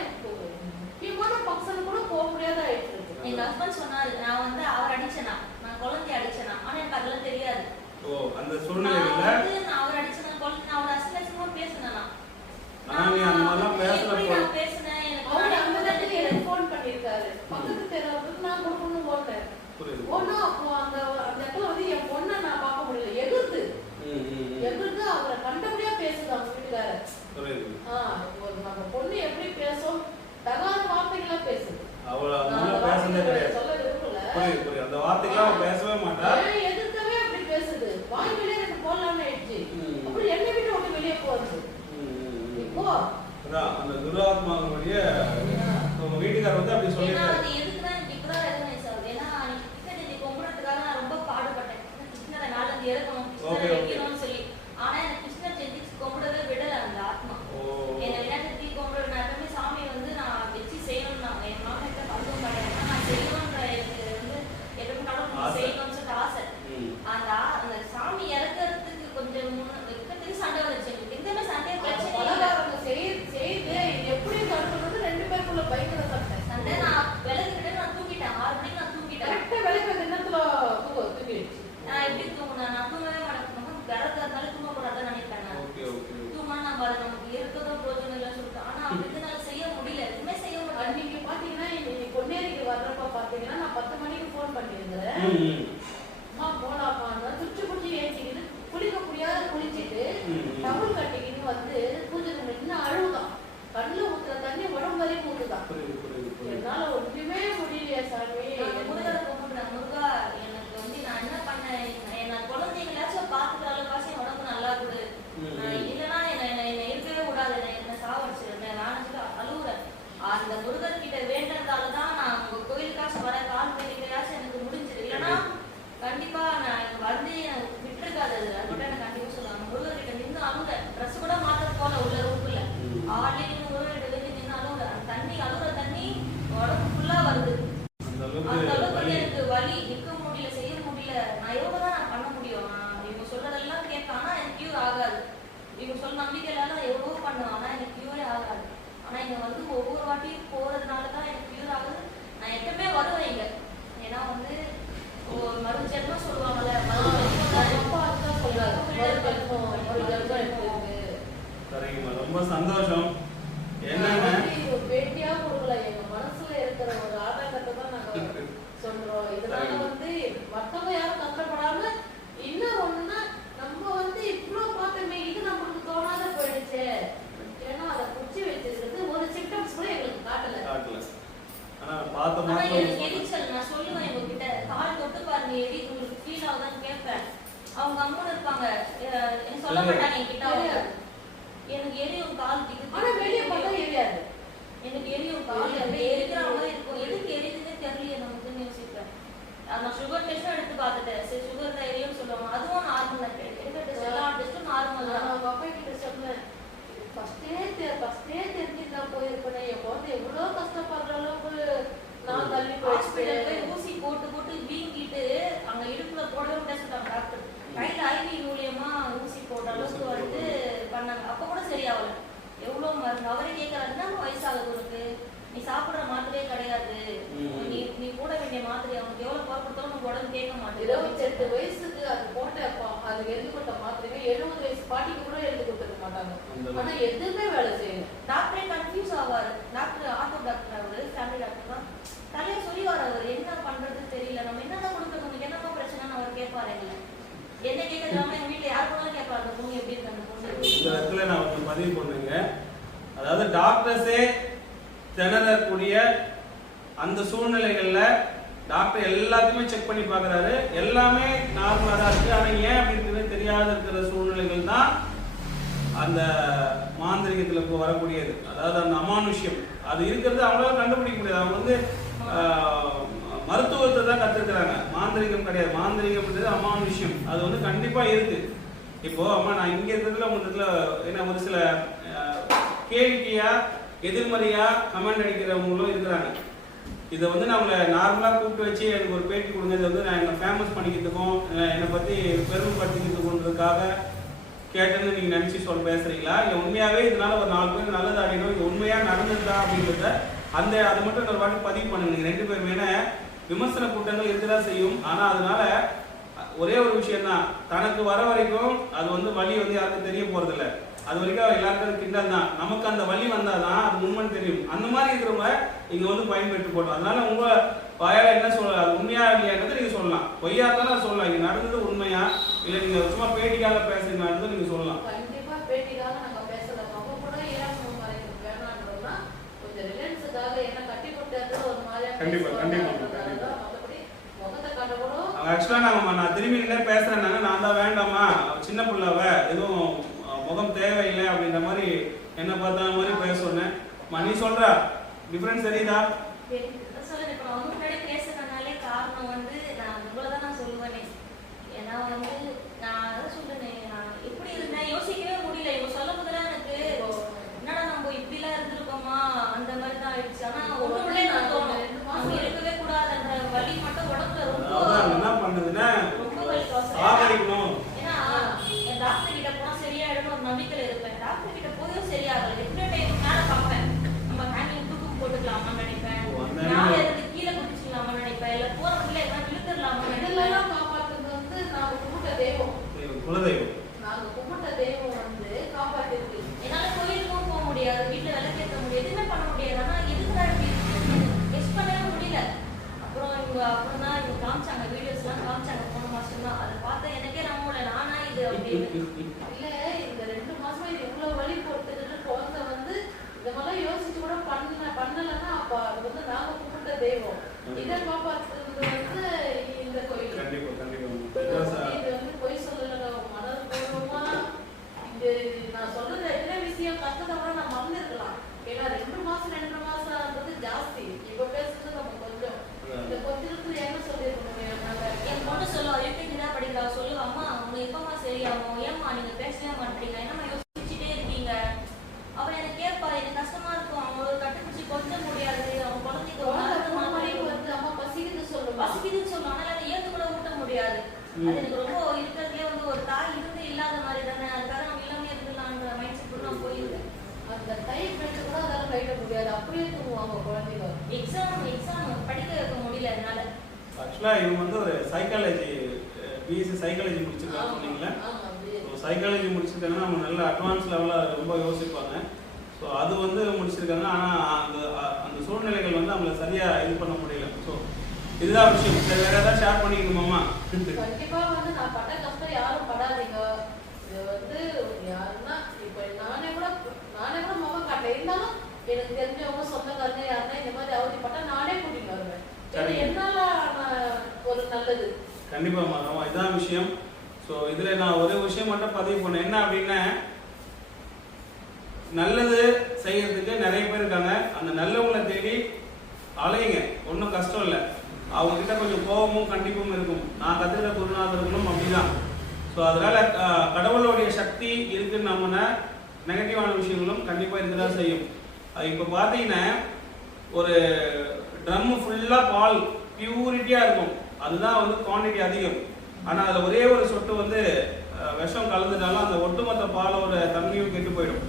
ஃபங்க்ஷன் கூட போக முடியாத ஆயிட்டு இருக்கு. எங்க ஹஸ்பண்ட் சொன்னாரு, நான் வந்து அவர் அடிச்சேனா, நான் குழந்தை அடிச்சேனா, ஆனா எனக்கு அதெல்லாம் தெரியாது. அந்த சூழ்நிலையில நான் அவர் அடிச்சேனா, குழந்தை அவர் அசிங்கமா பேசுனேனா, நான் பேசுனேன். எனக்கு அவர் அந்த இடத்துல ஃபோன் பண்ணிருக்காரு. பக்கத்து தெருவுக்கு நான் கொடுக்கணும் ஓட்டேன். ஒண்ணு அப்போ அந்த இடத்துல வந்து என் பொண்ணை நான் பார்க்க முடியல. எதிர்த்து அவரை கண்டபடியா பேசுது அவங்க வீட்டுக்காரர். நம்ம பொண்ணு எப்படி பேசும், தகாத வார்த்தைகளா பேசுது. சொல்ல விரும்பல. அந்த வார்த்தைகள் பேசவே மாட்டா. எதிர்க்கவே அப்படி பேசுது. வாய் வெளியே எனக்கு போடலாம்னு ஆயிடுச்சு. அப்புறம் என்ன விட்டு விட்டு வெளியே போகுது. இப்போ அந்த துராத்மாவுடைய உங்க வீட்டுக்காரர் வந்து அப்படி சொல்லிருக்காரு. அது எதுக்குதான் இப்பதான் ரெகனைஸ் ஆகுது. ஏன்னா கிருஷ்ணஜெயந்தி கும்பிடுறதுக்காக நான் ரொம்ப பாடுபட்டேன். கிருஷ்ணரை நாளைக்கு இறக்கணும், கிருஷ்ணரை வைக்கணும்னு சொல்லி. ஆனா எனக்கு கிருஷ்ண ஜெயந்தி கும்பிடவே விடல அந்த ஆத்மா. என்ன விளையாட்டு கும்பிடுற நேரமே சாமி வந்து நான் வச்சு செய்யணும்னாங்க. என் மாமிட்ட பந்தம் கிடையாது, நான் செய்யணும்ன்ற எனக்கு வந்து எப்பவும் கடவுள் செய்யணும்னு சொல்லிட்டு ஆசை. அந்த சாமி இறக்கிறதுக்கு கொஞ்சம் முன்னத்துக்கு சண்டை வந்துச்சு. எங்கேயுமே சண்டையை பிரச்சனை செய்து எப்படி தடுக்கணும்னு 2 பேருக்குள்ள பயங்கர சண்டை. நான் விலகிட்டு நான் தூக்கிட்டேன். 6 மணிக்கு நான் தூக்கிட்டேன். கரெக்டா விலகிற தினத்துல தூக்கிடுச்சு. நான் எப்படி தூங்கினேன்? நான் தூங்கவே மாட்டேன். விரதம் இருந்தாலும் தூங்கக்கூடாதுன்னு நினைப்பேன். நான் தூங்கினா நம்ம அதை நமக்கு இருக்கிறதோ பிரோஜனம் இல்லைன்னு சொல்லிட்டு. ஆனா அப்படி என்னால செய்ய முடியல, எதுவுமே செய்ய முடியல. அன்னைக்கு பாத்தீங்கன்னா பொன்னேரிக்கு வர்றப்ப பாத்தீங்கன்னா நான் 10 மணிக்கு போன் பண்ணியிருந்தேன். அம்மா போலாமான்னு துச்சு குடிச்சு ஏற்றிக்கிட்டு குளிக்க முடியாத குளிச்சுட்டு டவுல் கட்டிக்கிட்டு வந்து பூஜை இன்னும் அழுவுதான். கண்ணுல ஊத்துற தண்ணி உடம்பு வரைக்கும் ஊத்துதான். என்னால ஒன்றுமே முடியலையா சாமி. முருகரை கும்பிடுறேன். முருகா, எனக்கு வந்து நான் என்ன பண்ணேன், நான் குழந்தைங்களாச்சும் பாத்துக்கிற அளவுக்காச்சும் என் உடம்பு நல்லா இருக்குது. இல்லைன்னா என்ன இருக்கவே கூடாது, என்ன சாவடிச்சிருந்தேன். நான் அழுவுறேன். அந்த முருகர் கிட்ட வேண்டதாலதான் நான் உங்க கோயிலுக்காச்சும் வர கால் பண்ணிக்கிறாச்சும் எனக்கு முடிஞ்சிரு. இல்லைன்னா கண்டிப்பா நான் வந்து விட்டுருக்காது. அது மட்டும் எனக்கு கண்டிப்பா சொல்லுவாங்க. முருகர் கிட்ட நின்று அழுகுறேன். ட்ரெஸ் கூட மாத்த போல உள்ள ரூம்ல ஆள்லயே முருகர் கிட்ட நின்று அழுகுறேன். அந்த தண்ணி அழுகுற தண்ணி உடம்பு ஃபுல்லா வருது. அந்த அளவுக்கு எனக்கு வலி, நிற்க முடியல, செய்ய முடியல. நான் எவ்வளவு தான் நான் பண்ண முடியும்? இவங்க சொல்றதெல்லாம் கேட்க, ஆனா எனக்கு கியூர் ஆகாது. இவங்க சொல்ல நம்பிக்கையில எவ்வளவோ பண்ணுவேன், ஆனா எனக்கு கியூரே ஆகாது. ஆனா இங்க வந்து ஒவ்வொரு வாட்டியும் போறதுனாலதான் எனக்கு கியூர் ஆகுது. நான் எப்பவுமே வருவேன் இங்க. ஏன்னா வந்து மறு ஜென்மம் சொல்லுவாங்கல்ல, ரொம்ப சந்தோஷம். என்னன்னா பேட்டியா கொடுக்கல, எங்க மனசுல இருக்கிற ஒரு ஆதங்கத்தை தான் நாங்க சொல்றோம். இதனால வந்து மத்தவங்க யாரும் கஷ்டப்படாம இன்னும் சொல்ல மாட்டாங்க என்கிட்ட தெரியாது. எனக்கு எரியும் கால் திக்கு ஆனா வெளியே பார்த்தா எரியாது. எனக்கு எரியும் கால் எரிக்கிற மாதிரி இருக்கும். எதுக்கு எரியுதுன்னே தெரியலையே நமக்குன்னு யோசிப்பேன். நான் சுகர் டெஸ்ட்டும் எடுத்து பார்த்துட்டேன். சரி சுகர் தான் எரியும்னு சொல்லுவாங்க. அதுவும் நார்மல் தான். எடுக்கிற டெஸ்ட் எல்லா டெஸ்ட்டும் நார்மல் தான். அவங்க அப்பா கிட்ட சொன்னேன், ஃபர்ஸ்டே தெரிஞ்சுட்டா போயிருப்பேன். என் குழந்தை எவ்வளோ கஷ்டப்படுற அளவுக்கு நான் தள்ளி ஹாஸ்பிட்டல் போய் ஊசி போட்டு போட்டு வீங்கிட்டு அங்க இடுப்புல போடவே முடியாது டாக்டர். கையில ஐவி மூலியமா ஊசி போட்ட அளவுக்கு வந்து பண்ணாங்க. அப்ப கூட சரியாகல. எவ்வளவு மருந்து அவரே கேட்கறாரு, என்ன வயசாகுது உனக்கு, நீ சாப்பிடுற மாத்திரையே கிடையாது, நீ போட வேண்டிய மாத்திரை அவனுக்கு எவ்வளவு பொறுப்படுத்தாலும் உனக்கு உடம்பு கேட்க மாட்டேங்குது. 28 வயசுக்கு அது போட்ட அது எழுதி கொடுத்த மாத்திரைமே 70 வயசு பாட்டிக்கு கூட எழுதி கொடுத்துருக்க மாட்டாங்க. ஆனா எதுவுமே வேலை செய்யல. டாக்டரே கன்ஃபியூஸ் ஆவாரு. டாக்டர் ஆட்டோ டாக்டர் அவரு, ஃபேமிலி டாக்டர் தான். தலையை சொல்லிவார் அவர், என்ன பண்றது தெரியல, நம்ம என்னதான் கொடுக்குறது, உங்களுக்கு என்னப்பா பிரச்சனைன்னு அவர் கேட்பாரு. எங்களை என்ன கேட்கறாம எங்க வீட்டுல யாரு போனாலும் கேட்பாரு, அந்த பொண்ணு எப்படி இருக்கு, அந்த பொண்ணு. இந்த இடத்துல நான் ஒரு பதிவு பண்ணுங்க. அதாவது டாக்டர்ஸே திணறக்கூடிய அந்த சூழ்நிலைகள்ல டாக்டர் எல்லாத்தையுமே செக் பண்ணி பார்க்குறாரு, எல்லாமே நார்மலாக தான் இருக்கு. ஆனால் ஏன் அப்படி இருக்குன்னு தெரியாத இருக்கிற சூழ்நிலைகள் தான் அந்த மாந்திரிகத்தில் வரக்கூடியது. அதாவது அந்த அமானுஷ்யம் அது இருக்கிறது அவங்களால கண்டுபிடிக்க முடியாது. அவங்க வந்து மருத்துவத்தை தான் கற்றுக்கிறாங்க, மாந்திரிகம் கிடையாது. மாந்திரிகம்ன்றது அமானுஷ்யம், அது வந்து கண்டிப்பாக இருக்கு. இப்போ அம்மா நான் இங்கே இருக்கிறதுல உங்களுக்கு என்ன ஒரு சில கேள்விக்கையா எதிர்மறையா கமெண்ட் அடிக்கிறவங்களும் இருக்கிறாங்க. இதை வந்து நம்மளை நார்மலாக கூப்பிட்டு வச்சு எனக்கு ஒரு பேட்டி கொடுங்க, இதை வந்து நான் என்னை ஃபேமஸ் பண்ணிக்கிறதுக்கும் என்னை பற்றி பெருமைப்படுத்திக்கிறதுக்குன்றதுக்காக கேட்டேன்னு நீங்கள் நினச்சி பேசுகிறீங்களா, இல்லை உண்மையாகவே இதனால ஒரு 4 பேருக்கு நல்லது அடையணும், இது உண்மையாக நடந்துருந்தா அப்படின்றத அதை மட்டும் ஒரு வாட்டி பதிவு பண்ணுங்க. நீங்கள் 2 பேருமே. ஏன்னா விமர்சன கூட்டங்கள் இருக்கதான் செய்யும். ஆனால் அதனால ஒரே ஒரு விஷயம் தான், தனக்கு வர வரைக்கும் அது வந்து வலி வந்து யாருக்கும் தெரிய போகிறதில்ல. அது வரைக்கும் எல்லாருக்கும் கிண்டல் தான். நமக்கு அந்த வலி வந்தாதான் அது உண்மைன்னு தெரியும். அந்த மாதிரி இருக்கிறவங்க இங்க வந்து பயன்பெற்று போட்டோம். அதனால உங்க வாயால என்ன சொல்ல, அது உண்மையா இல்லையான்றது நீங்க சொல்லலாம். பொய்யா இருந்தாலும் சொல்லலாம். இங்க நடந்தது உண்மையா இல்ல நீங்க சும்மா பேட்டிக்காக பேசுறீங்கன்றது நீங்க சொல்லலாம். கண்டிப்பா பேட்டிக்காக நாங்க பேசல. அவங்க கூட ஏன் வேணான்றதுனா கொஞ்சம் ரிலாக்ஸுக்காக என்ன கட்டி போட்டது ஒரு மாதிரியா. கண்டிப்பா கண்டிப்பா. மற்றபடி முகத்தை காட்ட கூட ஆக்சுவலா நான் திரும்பி நின்று பேசுறேன்னாங்க, நான் தான் வேண்டாமா சின்ன பிள்ளைவ எதுவும் முகம் தேவையில்லை அப்படின்ற மாதிரி என்ன பார்த்தா மாதிரி பேச சொன்னேன். நீ சொல்ற டிஃபரன்ஸ் தெரியுதா? சொல்லுங்க. இப்போ அவங்க முன்னாடி பேசுறதுனாலே காரணம் வந்து நான் இவ்வளவுதான் நான் சொல்லுவேனே. ஏன்னா வந்து நான் அதான் சொல்றேன், நான் எப்படி இருந்தேன் யோசிக்கவே முடியல. இவங்க சொல்லும் போதுலாம் எனக்கு என்னடா நம்ம இப்படிலாம் இருந்திருக்கோமா அந்த மாதிரி தான் ஆயிடுச்சு. ஆனா ஒண்ணுமே நான் தோணும் நம்ம இருக்கவே கூடாதுன்ற வலி மட்டும் உடம்புல ரொம்ப என்ன பண்ணுதுன்னா ரொம்ப வலி சாகடிக்கணும். ஏன்னா என் டாக்டர் கிட்ட போனா சரியாயிடும் ஒரு நம்பிக்கையில இருப்பேன். டாக்டர் கிட்ட போயும் சரியாகல. எத்தனை டைம் மேல பார்ப்பேன், நம்ம ஹேண்டில் தூக்கம் போட்டுக்கலாமான்னு நினைப்பேன், மேல இருந்து கீழே குடிச்சிக்கலாமான்னு நினைப்பேன், இல்ல போற வழியில எல்லாம் இழுத்துடலாமான்னு இதெல்லாம் காப்பாற்றுறது வந்து நாங்க கும்பிட்ட தெய்வம், குலதெய்வம். நாங்க கும்பிட்ட தெய்வம் வந்து காப்பாற்றிருக்கு. என்னால கோயிலுக்கும் போக முடியாது, வீட்டுல விளக்கேற்ற முடியாது, எதுவுமே பண்ண முடியாது. ஆனா எதுக்குடா இப்படி டெஸ்ட் பண்ணவே முடியல. அப்புறம் தான் இவங்க காமிச்சாங்க, வீடியோஸ் எல்லாம் காமிச்சாங்க போன மாசம் தான். அதை பார்த்தா எனக்கே நம்ப முடியல, நானா இது அப்படின்னு. இல்ல இந்த 2 மாசமா இது இவ்வளவு வலி போட்டுட்டு குழந்தை வந்து இந்த மாதிரிலாம் யோசிச்சு கூட பண்ணலன்னா அப்ப அது வந்து நாங்க கும்பிட்ட தெய்வம். இதை காப்பாற்றுறது வந்து இந்த கோயில். கண்டிப்பா கண்டிப்பா. இது வந்து பொய் சொல்லல, மனப்பூர்வமா இந்த நான் சொல்றது என்ன விஷயம் கஷ்டத்தை கூட நான் மறந்துருக்கலாம். ஏன்னா 2 மாசம் 2 மாசம்ன்றது ஜாஸ்தி. இப்ப பேசுறது நம்ம கொஞ்சம் இந்த கொஞ்சத்துல என்ன சொல்லிருக்க முடியும். என் பொண்ணு சொல்லுவா, யூகேஜி தான் படிக்கிறா, சொல்லுவா அம்மா அவங்க எப்பமா சரியாகும், ஏம்மா நீங்க பேசவே மாட்டீங்க, என்னம்மா யோசிச்சுட்டே இருக்கீங்க. அவ எனக்கு கேட்பா, எனக்கு கஷ்டமா இருக்கும், அவங்களோட கட்டுப்பிடிச்சு கொஞ்சம் முடியாது, அவங்க குழந்தைக்கு வந்து அம்மா பசிக்குது சொல்லுவா, பசிக்குதுன்னு சொல்லுவோம். ஆனா அதை ஏந்து கூட ஊட்ட முடியாது. அது எனக்கு ரொம்ப இருக்கிறதுலே வந்து ஒரு தாய் இருந்து இல்லாத மாதிரி தானே, அதுக்காக நம்ம எல்லாமே இருந்துடலான்ற மைண்ட் செட் கூட நான் போயிருக்கேன். அந்த டைம் பண்ணிட்டு கூட அதெல்லாம் கைட்ட முடியாது, அப்படியே தூங்குவாங்க குழந்தைங்க. எக்ஸாம் படிக்க வைக்க முடியல அதனால. ஆக்சுவலா இவங்க வந்து ஒரு சைக்காலஜி பிஎஸ்சி சைக்காலஜி முடிச்சிருக்காங்க சொன்னீங்களா? சைக்காலஜி முடிச்சிருக்காங்கன்னா அவங்க நல்ல அட்வான்ஸ் லெவலில் ரொம்ப யோசிப்பாங்க. ஸோ அது வந்து முடிச்சிருக்காங்க. ஆனால் அந்த சூழ்நிலைகள் வந்து அவங்கள சரியாக இது பண்ண முடியல. ஸோ இதுதான் விஷயம். சரி, வேற ஏதாவது ஷேர் பண்ணிக்கணுமாம்மா? கண்டிப்பா வந்து நான் பட்ட கஷ்டம் யாரும் படாதீங்க. இது வந்து யாருன்னா இப்போ நானே கூட முகம் காட்டல, இருந்தாலும் எனக்கு தெரிஞ்சவங்க சொந்தக்காரங்க யாருன்னா இந்த மாதிரி அவதிப்பட்டா நானே கூட்டிட்டு வருவேன். என்னால ஒரு நல்லது. கண்டிப்பா இதான் விஷயம். ஸோ ஸோ இதில் நான் ஒரு விஷயம் மட்டும் பதிவு பண்ணேன். என்ன அப்படின்னா, நல்லது செய்யறதுக்கு நிறைய பேர் இருக்காங்க. அந்த நல்லவங்களை தேடி அலையுங்க, ஒன்றும் கஷ்டம் இல்லை. அவங்க கிட்ட கொஞ்சம் கோபமும் கண்டிப்பும் இருக்கும். நான் கற்றுக்கிற குருநாதர்களும் அப்படிதான். ஸோ அதனால கடவுளுடைய சக்தி இருக்குன்னு நம்ம நெகட்டிவான விஷயங்களும் கண்டிப்பாக இருக்க தான் செய்யும். இப்போ பார்த்தீங்கன்னா ஒரு ட்ரம் ஃபுல்லாக பால் பியூரிட்டியாக இருக்கும், அதுதான் வந்து குவான்டிட்டி அதிகம். ஆனால் அதில் ஒரே ஒரு சொட்டு வந்து விஷம் கலந்துட்டாலும் அந்த ஒட்டுமொத்த பாலோட தன்மையும் கெட்டு போயிடும்.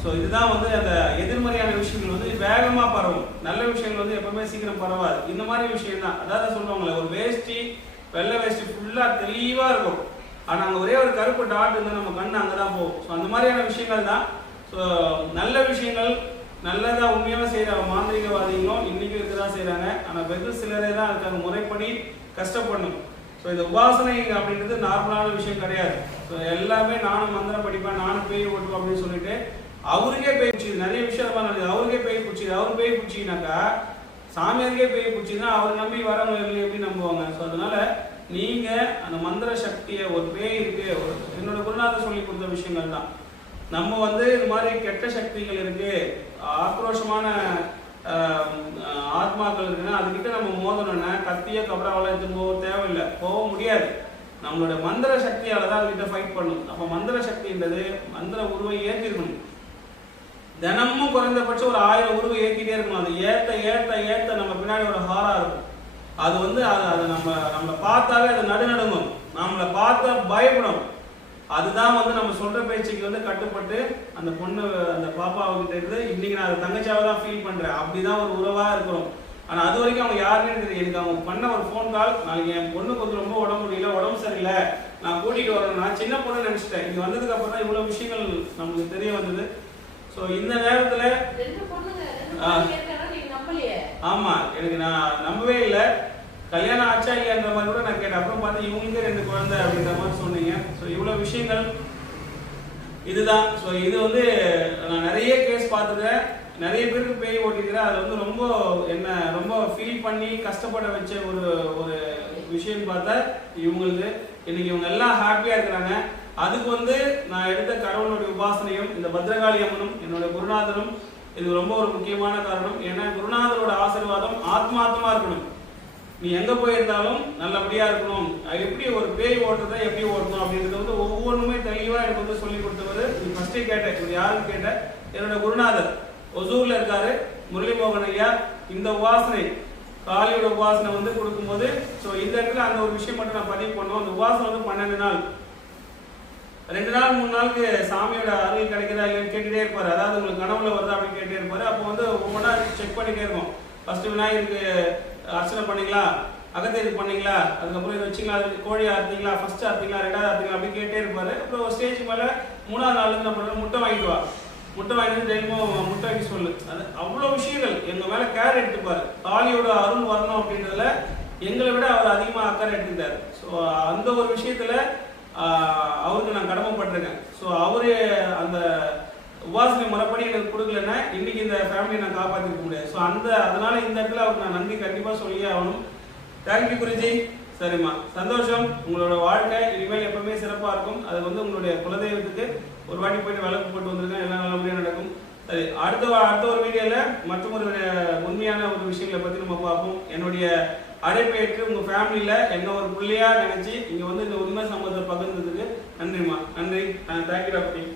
ஸோ இதுதான் வந்து அந்த எதிர்மறையான விஷயங்கள் வந்து வேகமாக பரவும். நல்ல விஷயங்கள் வந்து எப்பவுமே சீக்கிரம் பரவாது. இந்த மாதிரி விஷயம் தான். அதாவது சொல்லுவாங்களே, ஒரு வேஷ்டி வெள்ளை வேஷ்டி ஃபுல்லாக தெளிவாக இருக்கும், ஆனால் அங்கே ஒரே ஒரு கருப்பு டாட் இருந்தால் நம்ம கண் அங்கே தான் போகும். ஸோ அந்த மாதிரியான விஷயங்கள் தான். ஸோ நல்ல விஷயங்கள் நல்லதாக உண்மையாக செய்கிற மாந்திரிகவாதிகளும் இன்றைக்கும் இருக்க தான் செய்கிறாங்க. ஆனால் வெகு சிலரே தான் அதுக்கான முறைப்படி கஷ்டப்படணும். ஸோ இந்த உபாசனை அப்படின்றது நார்மலான விஷயம் கிடையாது. ஸோ எல்லாமே நானும் மந்திரம் படிப்பேன், நானும் பேய் ஓட்டுவேன் அப்படின்னு சொல்லிட்டு அவருக்கே பேய் பிடிச்சிது. நிறைய விஷயம் நடக்குது, அவருக்கே பேய் பிடிச்சிது. அவர் பேய் பிடிச்சினாக்கா சாமியாருக்கே பேய் பிடிச்சின்னா அவர் நம்பி வரவங்க எப்படி நம்புவாங்க? ஸோ அதனால நீங்க அந்த மந்திர சக்தியை, ஒரு பேய் இருக்கு, என்னோட குருநாதர் சொல்லி கொடுத்த விஷயங்கள் தான். நம்ம வந்து இது மாதிரி கெட்ட சக்திகள் இருக்கு, ஆக்ரோஷமான ஆத்மாக்கள் இருக்குன்னா அதுக்கிட்ட நம்ம மோதணும்னா கத்திய கபராவெல்லாம் எடுத்து போக தேவையில்லை, போக முடியாது. நம்மளோட மந்திர சக்தியால தான் அதுக்கிட்ட ஃபைட் பண்ணும். அப்போ மந்திர சக்தின்றது மந்திர உருவை ஏற்றிருக்கணும். தினமும் குறைந்தபட்சம் ஒரு 1000 உருவை ஏற்றிட்டே இருக்கணும். அது ஏற்ற ஏற்ற ஏற்ற நம்ம பின்னாடி ஒரு ஹாரா இருக்கும். அது வந்து அதை நம்மளை பார்த்தாலே அது நடுநடுங்கும், நம்மளை பார்த்தா பயப்படும். அதுதான் வந்து நம்ம சொல்ற பேச்சுக்கு வந்து கட்டுப்பட்டு அந்த பொண்ணு அந்த பாப்பாவுக்கிட்ட இருந்து இன்னைக்கு நான் அதை தங்கச்சியாவை தான் ஃபீல் பண்றேன், அப்படிதான் ஒரு உறவா இருக்கிறோம். ஆனா அது வரைக்கும் அவங்க யாருன்னு தெரியும். எனக்கு அவங்க பண்ண ஒரு ஃபோன் கால், நாளைக்கு என் பொண்ணுக்கு வந்து ரொம்ப உடம்பு முடியல, உடம்பு சரியில்லை, நான் கூட்டிட்டு வரேன். நான் சின்ன பொண்ணு நினைச்சிட்டேன். இங்க வந்ததுக்கு அப்புறம் தான் இவ்வளவு விஷயங்கள் நமக்கு தெரிய வந்தது. ஸோ இந்த நேரத்துல ஆமா, எனக்கு நான் நம்பவே இல்லை. கல்யாணம் ஆச்சா இல்லைன்ற மாதிரி கூட நான் கேட்டேன். அப்புறம் பார்த்து இவங்களுக்கே 2 குழந்தை அப்படின்ற மாதிரி சொன்னீங்க. ஸோ இவ்வளோ விஷயங்கள் இதுதான். ஸோ இது வந்து நான் நிறைய கேஸ் பார்த்துட்டேன், நிறைய பேருக்கு பேய் ஓட்டிக்கிறேன். அது வந்து ரொம்ப ஃபீல் பண்ணி கஷ்டப்பட வச்ச ஒரு விஷயம் பார்த்தா இவங்களுக்கு இன்னைக்கு இவங்க எல்லாம் ஹாப்பியாக இருக்கிறாங்க. அதுக்கு வந்து நான் எடுத்த கடவுளுடைய உபாசனையும் இந்த பத்ரகாளி அம்மனும் என்னோட குருநாதரும் இது ரொம்ப ஒரு முக்கியமான காரணம். ஏன்னா குருநாதரோட ஆசீர்வாதம் ஆத்மார்த்தமா இருக்கணும். நீ எங்க போயிருந்தாலும் நல்லபடியா இருக்கணும். எப்படி ஒரு பேய் ஓட்டுறதை எப்படி ஓட்டணும் அப்படின்றது வந்து ஒவ்வொன்றுமே தெளிவா எனக்கு வந்து சொல்லி கொடுத்தவர். நீ ஃபர்ஸ்டே கேட்டேன், இவர் யாருன்னு கேட்டேன். என்னோட குருநாதர் ஒசூர்ல இருக்காரு, முரளிமோகன் ஐயா. இந்த உபாசனை காளியோட உபாசனை வந்து கொடுக்கும்போது ஸோ இந்த இடத்துல அந்த ஒரு விஷயம் மட்டும் நான் பதிவு பண்ணோம். அந்த உபாசனை வந்து 12 நாள், 2 நாள் 3 நாளுக்கு சாமியோட அருள் கிடைக்குதா இல்லைன்னு கேட்டுட்டே இருப்பாரு. அதாவது உங்களுக்கு கனவுல வருதா அப்படின்னு கேட்டே இருப்பாரு. அப்போ வந்து ஒவ்வொன்றா செக் பண்ணிட்டே இருக்கும். ஃபர்ஸ்ட் விநாயகருக்கு அர்ச்சனை பண்ணீங்களா, அகத்தியருக்கு பண்ணீங்களா, அதுக்கப்புறம் இதை வச்சிங்களா, அது கோழி அறுத்தீங்களா, ஃபர்ஸ்ட் அறுத்தீங்களா, 2வது அறுத்தீங்களா அப்படின்னு கேட்டே இருப்பாரு. அப்புறம் ஒரு ஸ்டேஜ் மேலே 3ஆவது நாள் என்ன பண்ணுறது, முட்டை வாங்கிட்டு வா, முட்டை வாங்கிட்டு டெய்லியும் முட்டை வைக்க சொல்லு. அது அவ்வளோ விஷயங்கள் எங்கள் மேலே கேர் எடுத்துப்பாரு. காளியோட அருள் வரணும் அப்படின்றதுல எங்களை விட அவர் அதிகமாக அக்கறை எடுத்துக்கிட்டார். ஸோ அந்த ஒரு விஷயத்துல அவருக்கு நான் கடமைப்பட்டிருக்கேன். ஸோ அவரு அந்த உபாசனை முறைப்படி எனக்கு கொடுக்கலன்னா இன்னைக்கு இந்த ஃபேமிலியை நான் காப்பாற்றிருக்க முடியாது. ஸோ அதனால இந்த இடத்துல அவருக்கு நான் நன்றி கண்டிப்பாக சொல்லியே ஆகணும். தேங்க்யூ குருஜி. சரிம்மா, சந்தோஷம். உங்களோட வாழ்க்கை இனிமேல் எப்பவுமே சிறப்பாக இருக்கும். அது வந்து உங்களுடைய குலதெய்வத்துக்கு ஒரு வாட்டி போயிட்டு விளக்கு போட்டு வந்திருக்கேன், எல்லாம் நல்லபடியாக நடக்கும். சரி, அடுத்த ஒரு வீடியோவில் மற்றும் ஒரு உண்மையான ஒரு விஷயங்களை பற்றி நம்ம பார்ப்போம். என்னுடைய அழைப்பேற்று உங்கள் ஃபேமிலியில் என்ன ஒரு பிள்ளையாக நினச்சி இங்கே வந்து இந்த உண்மை சம்பவத்தை பகிர்ந்ததுக்கு நன்றிம்மா. நன்றி. Thank you doctor.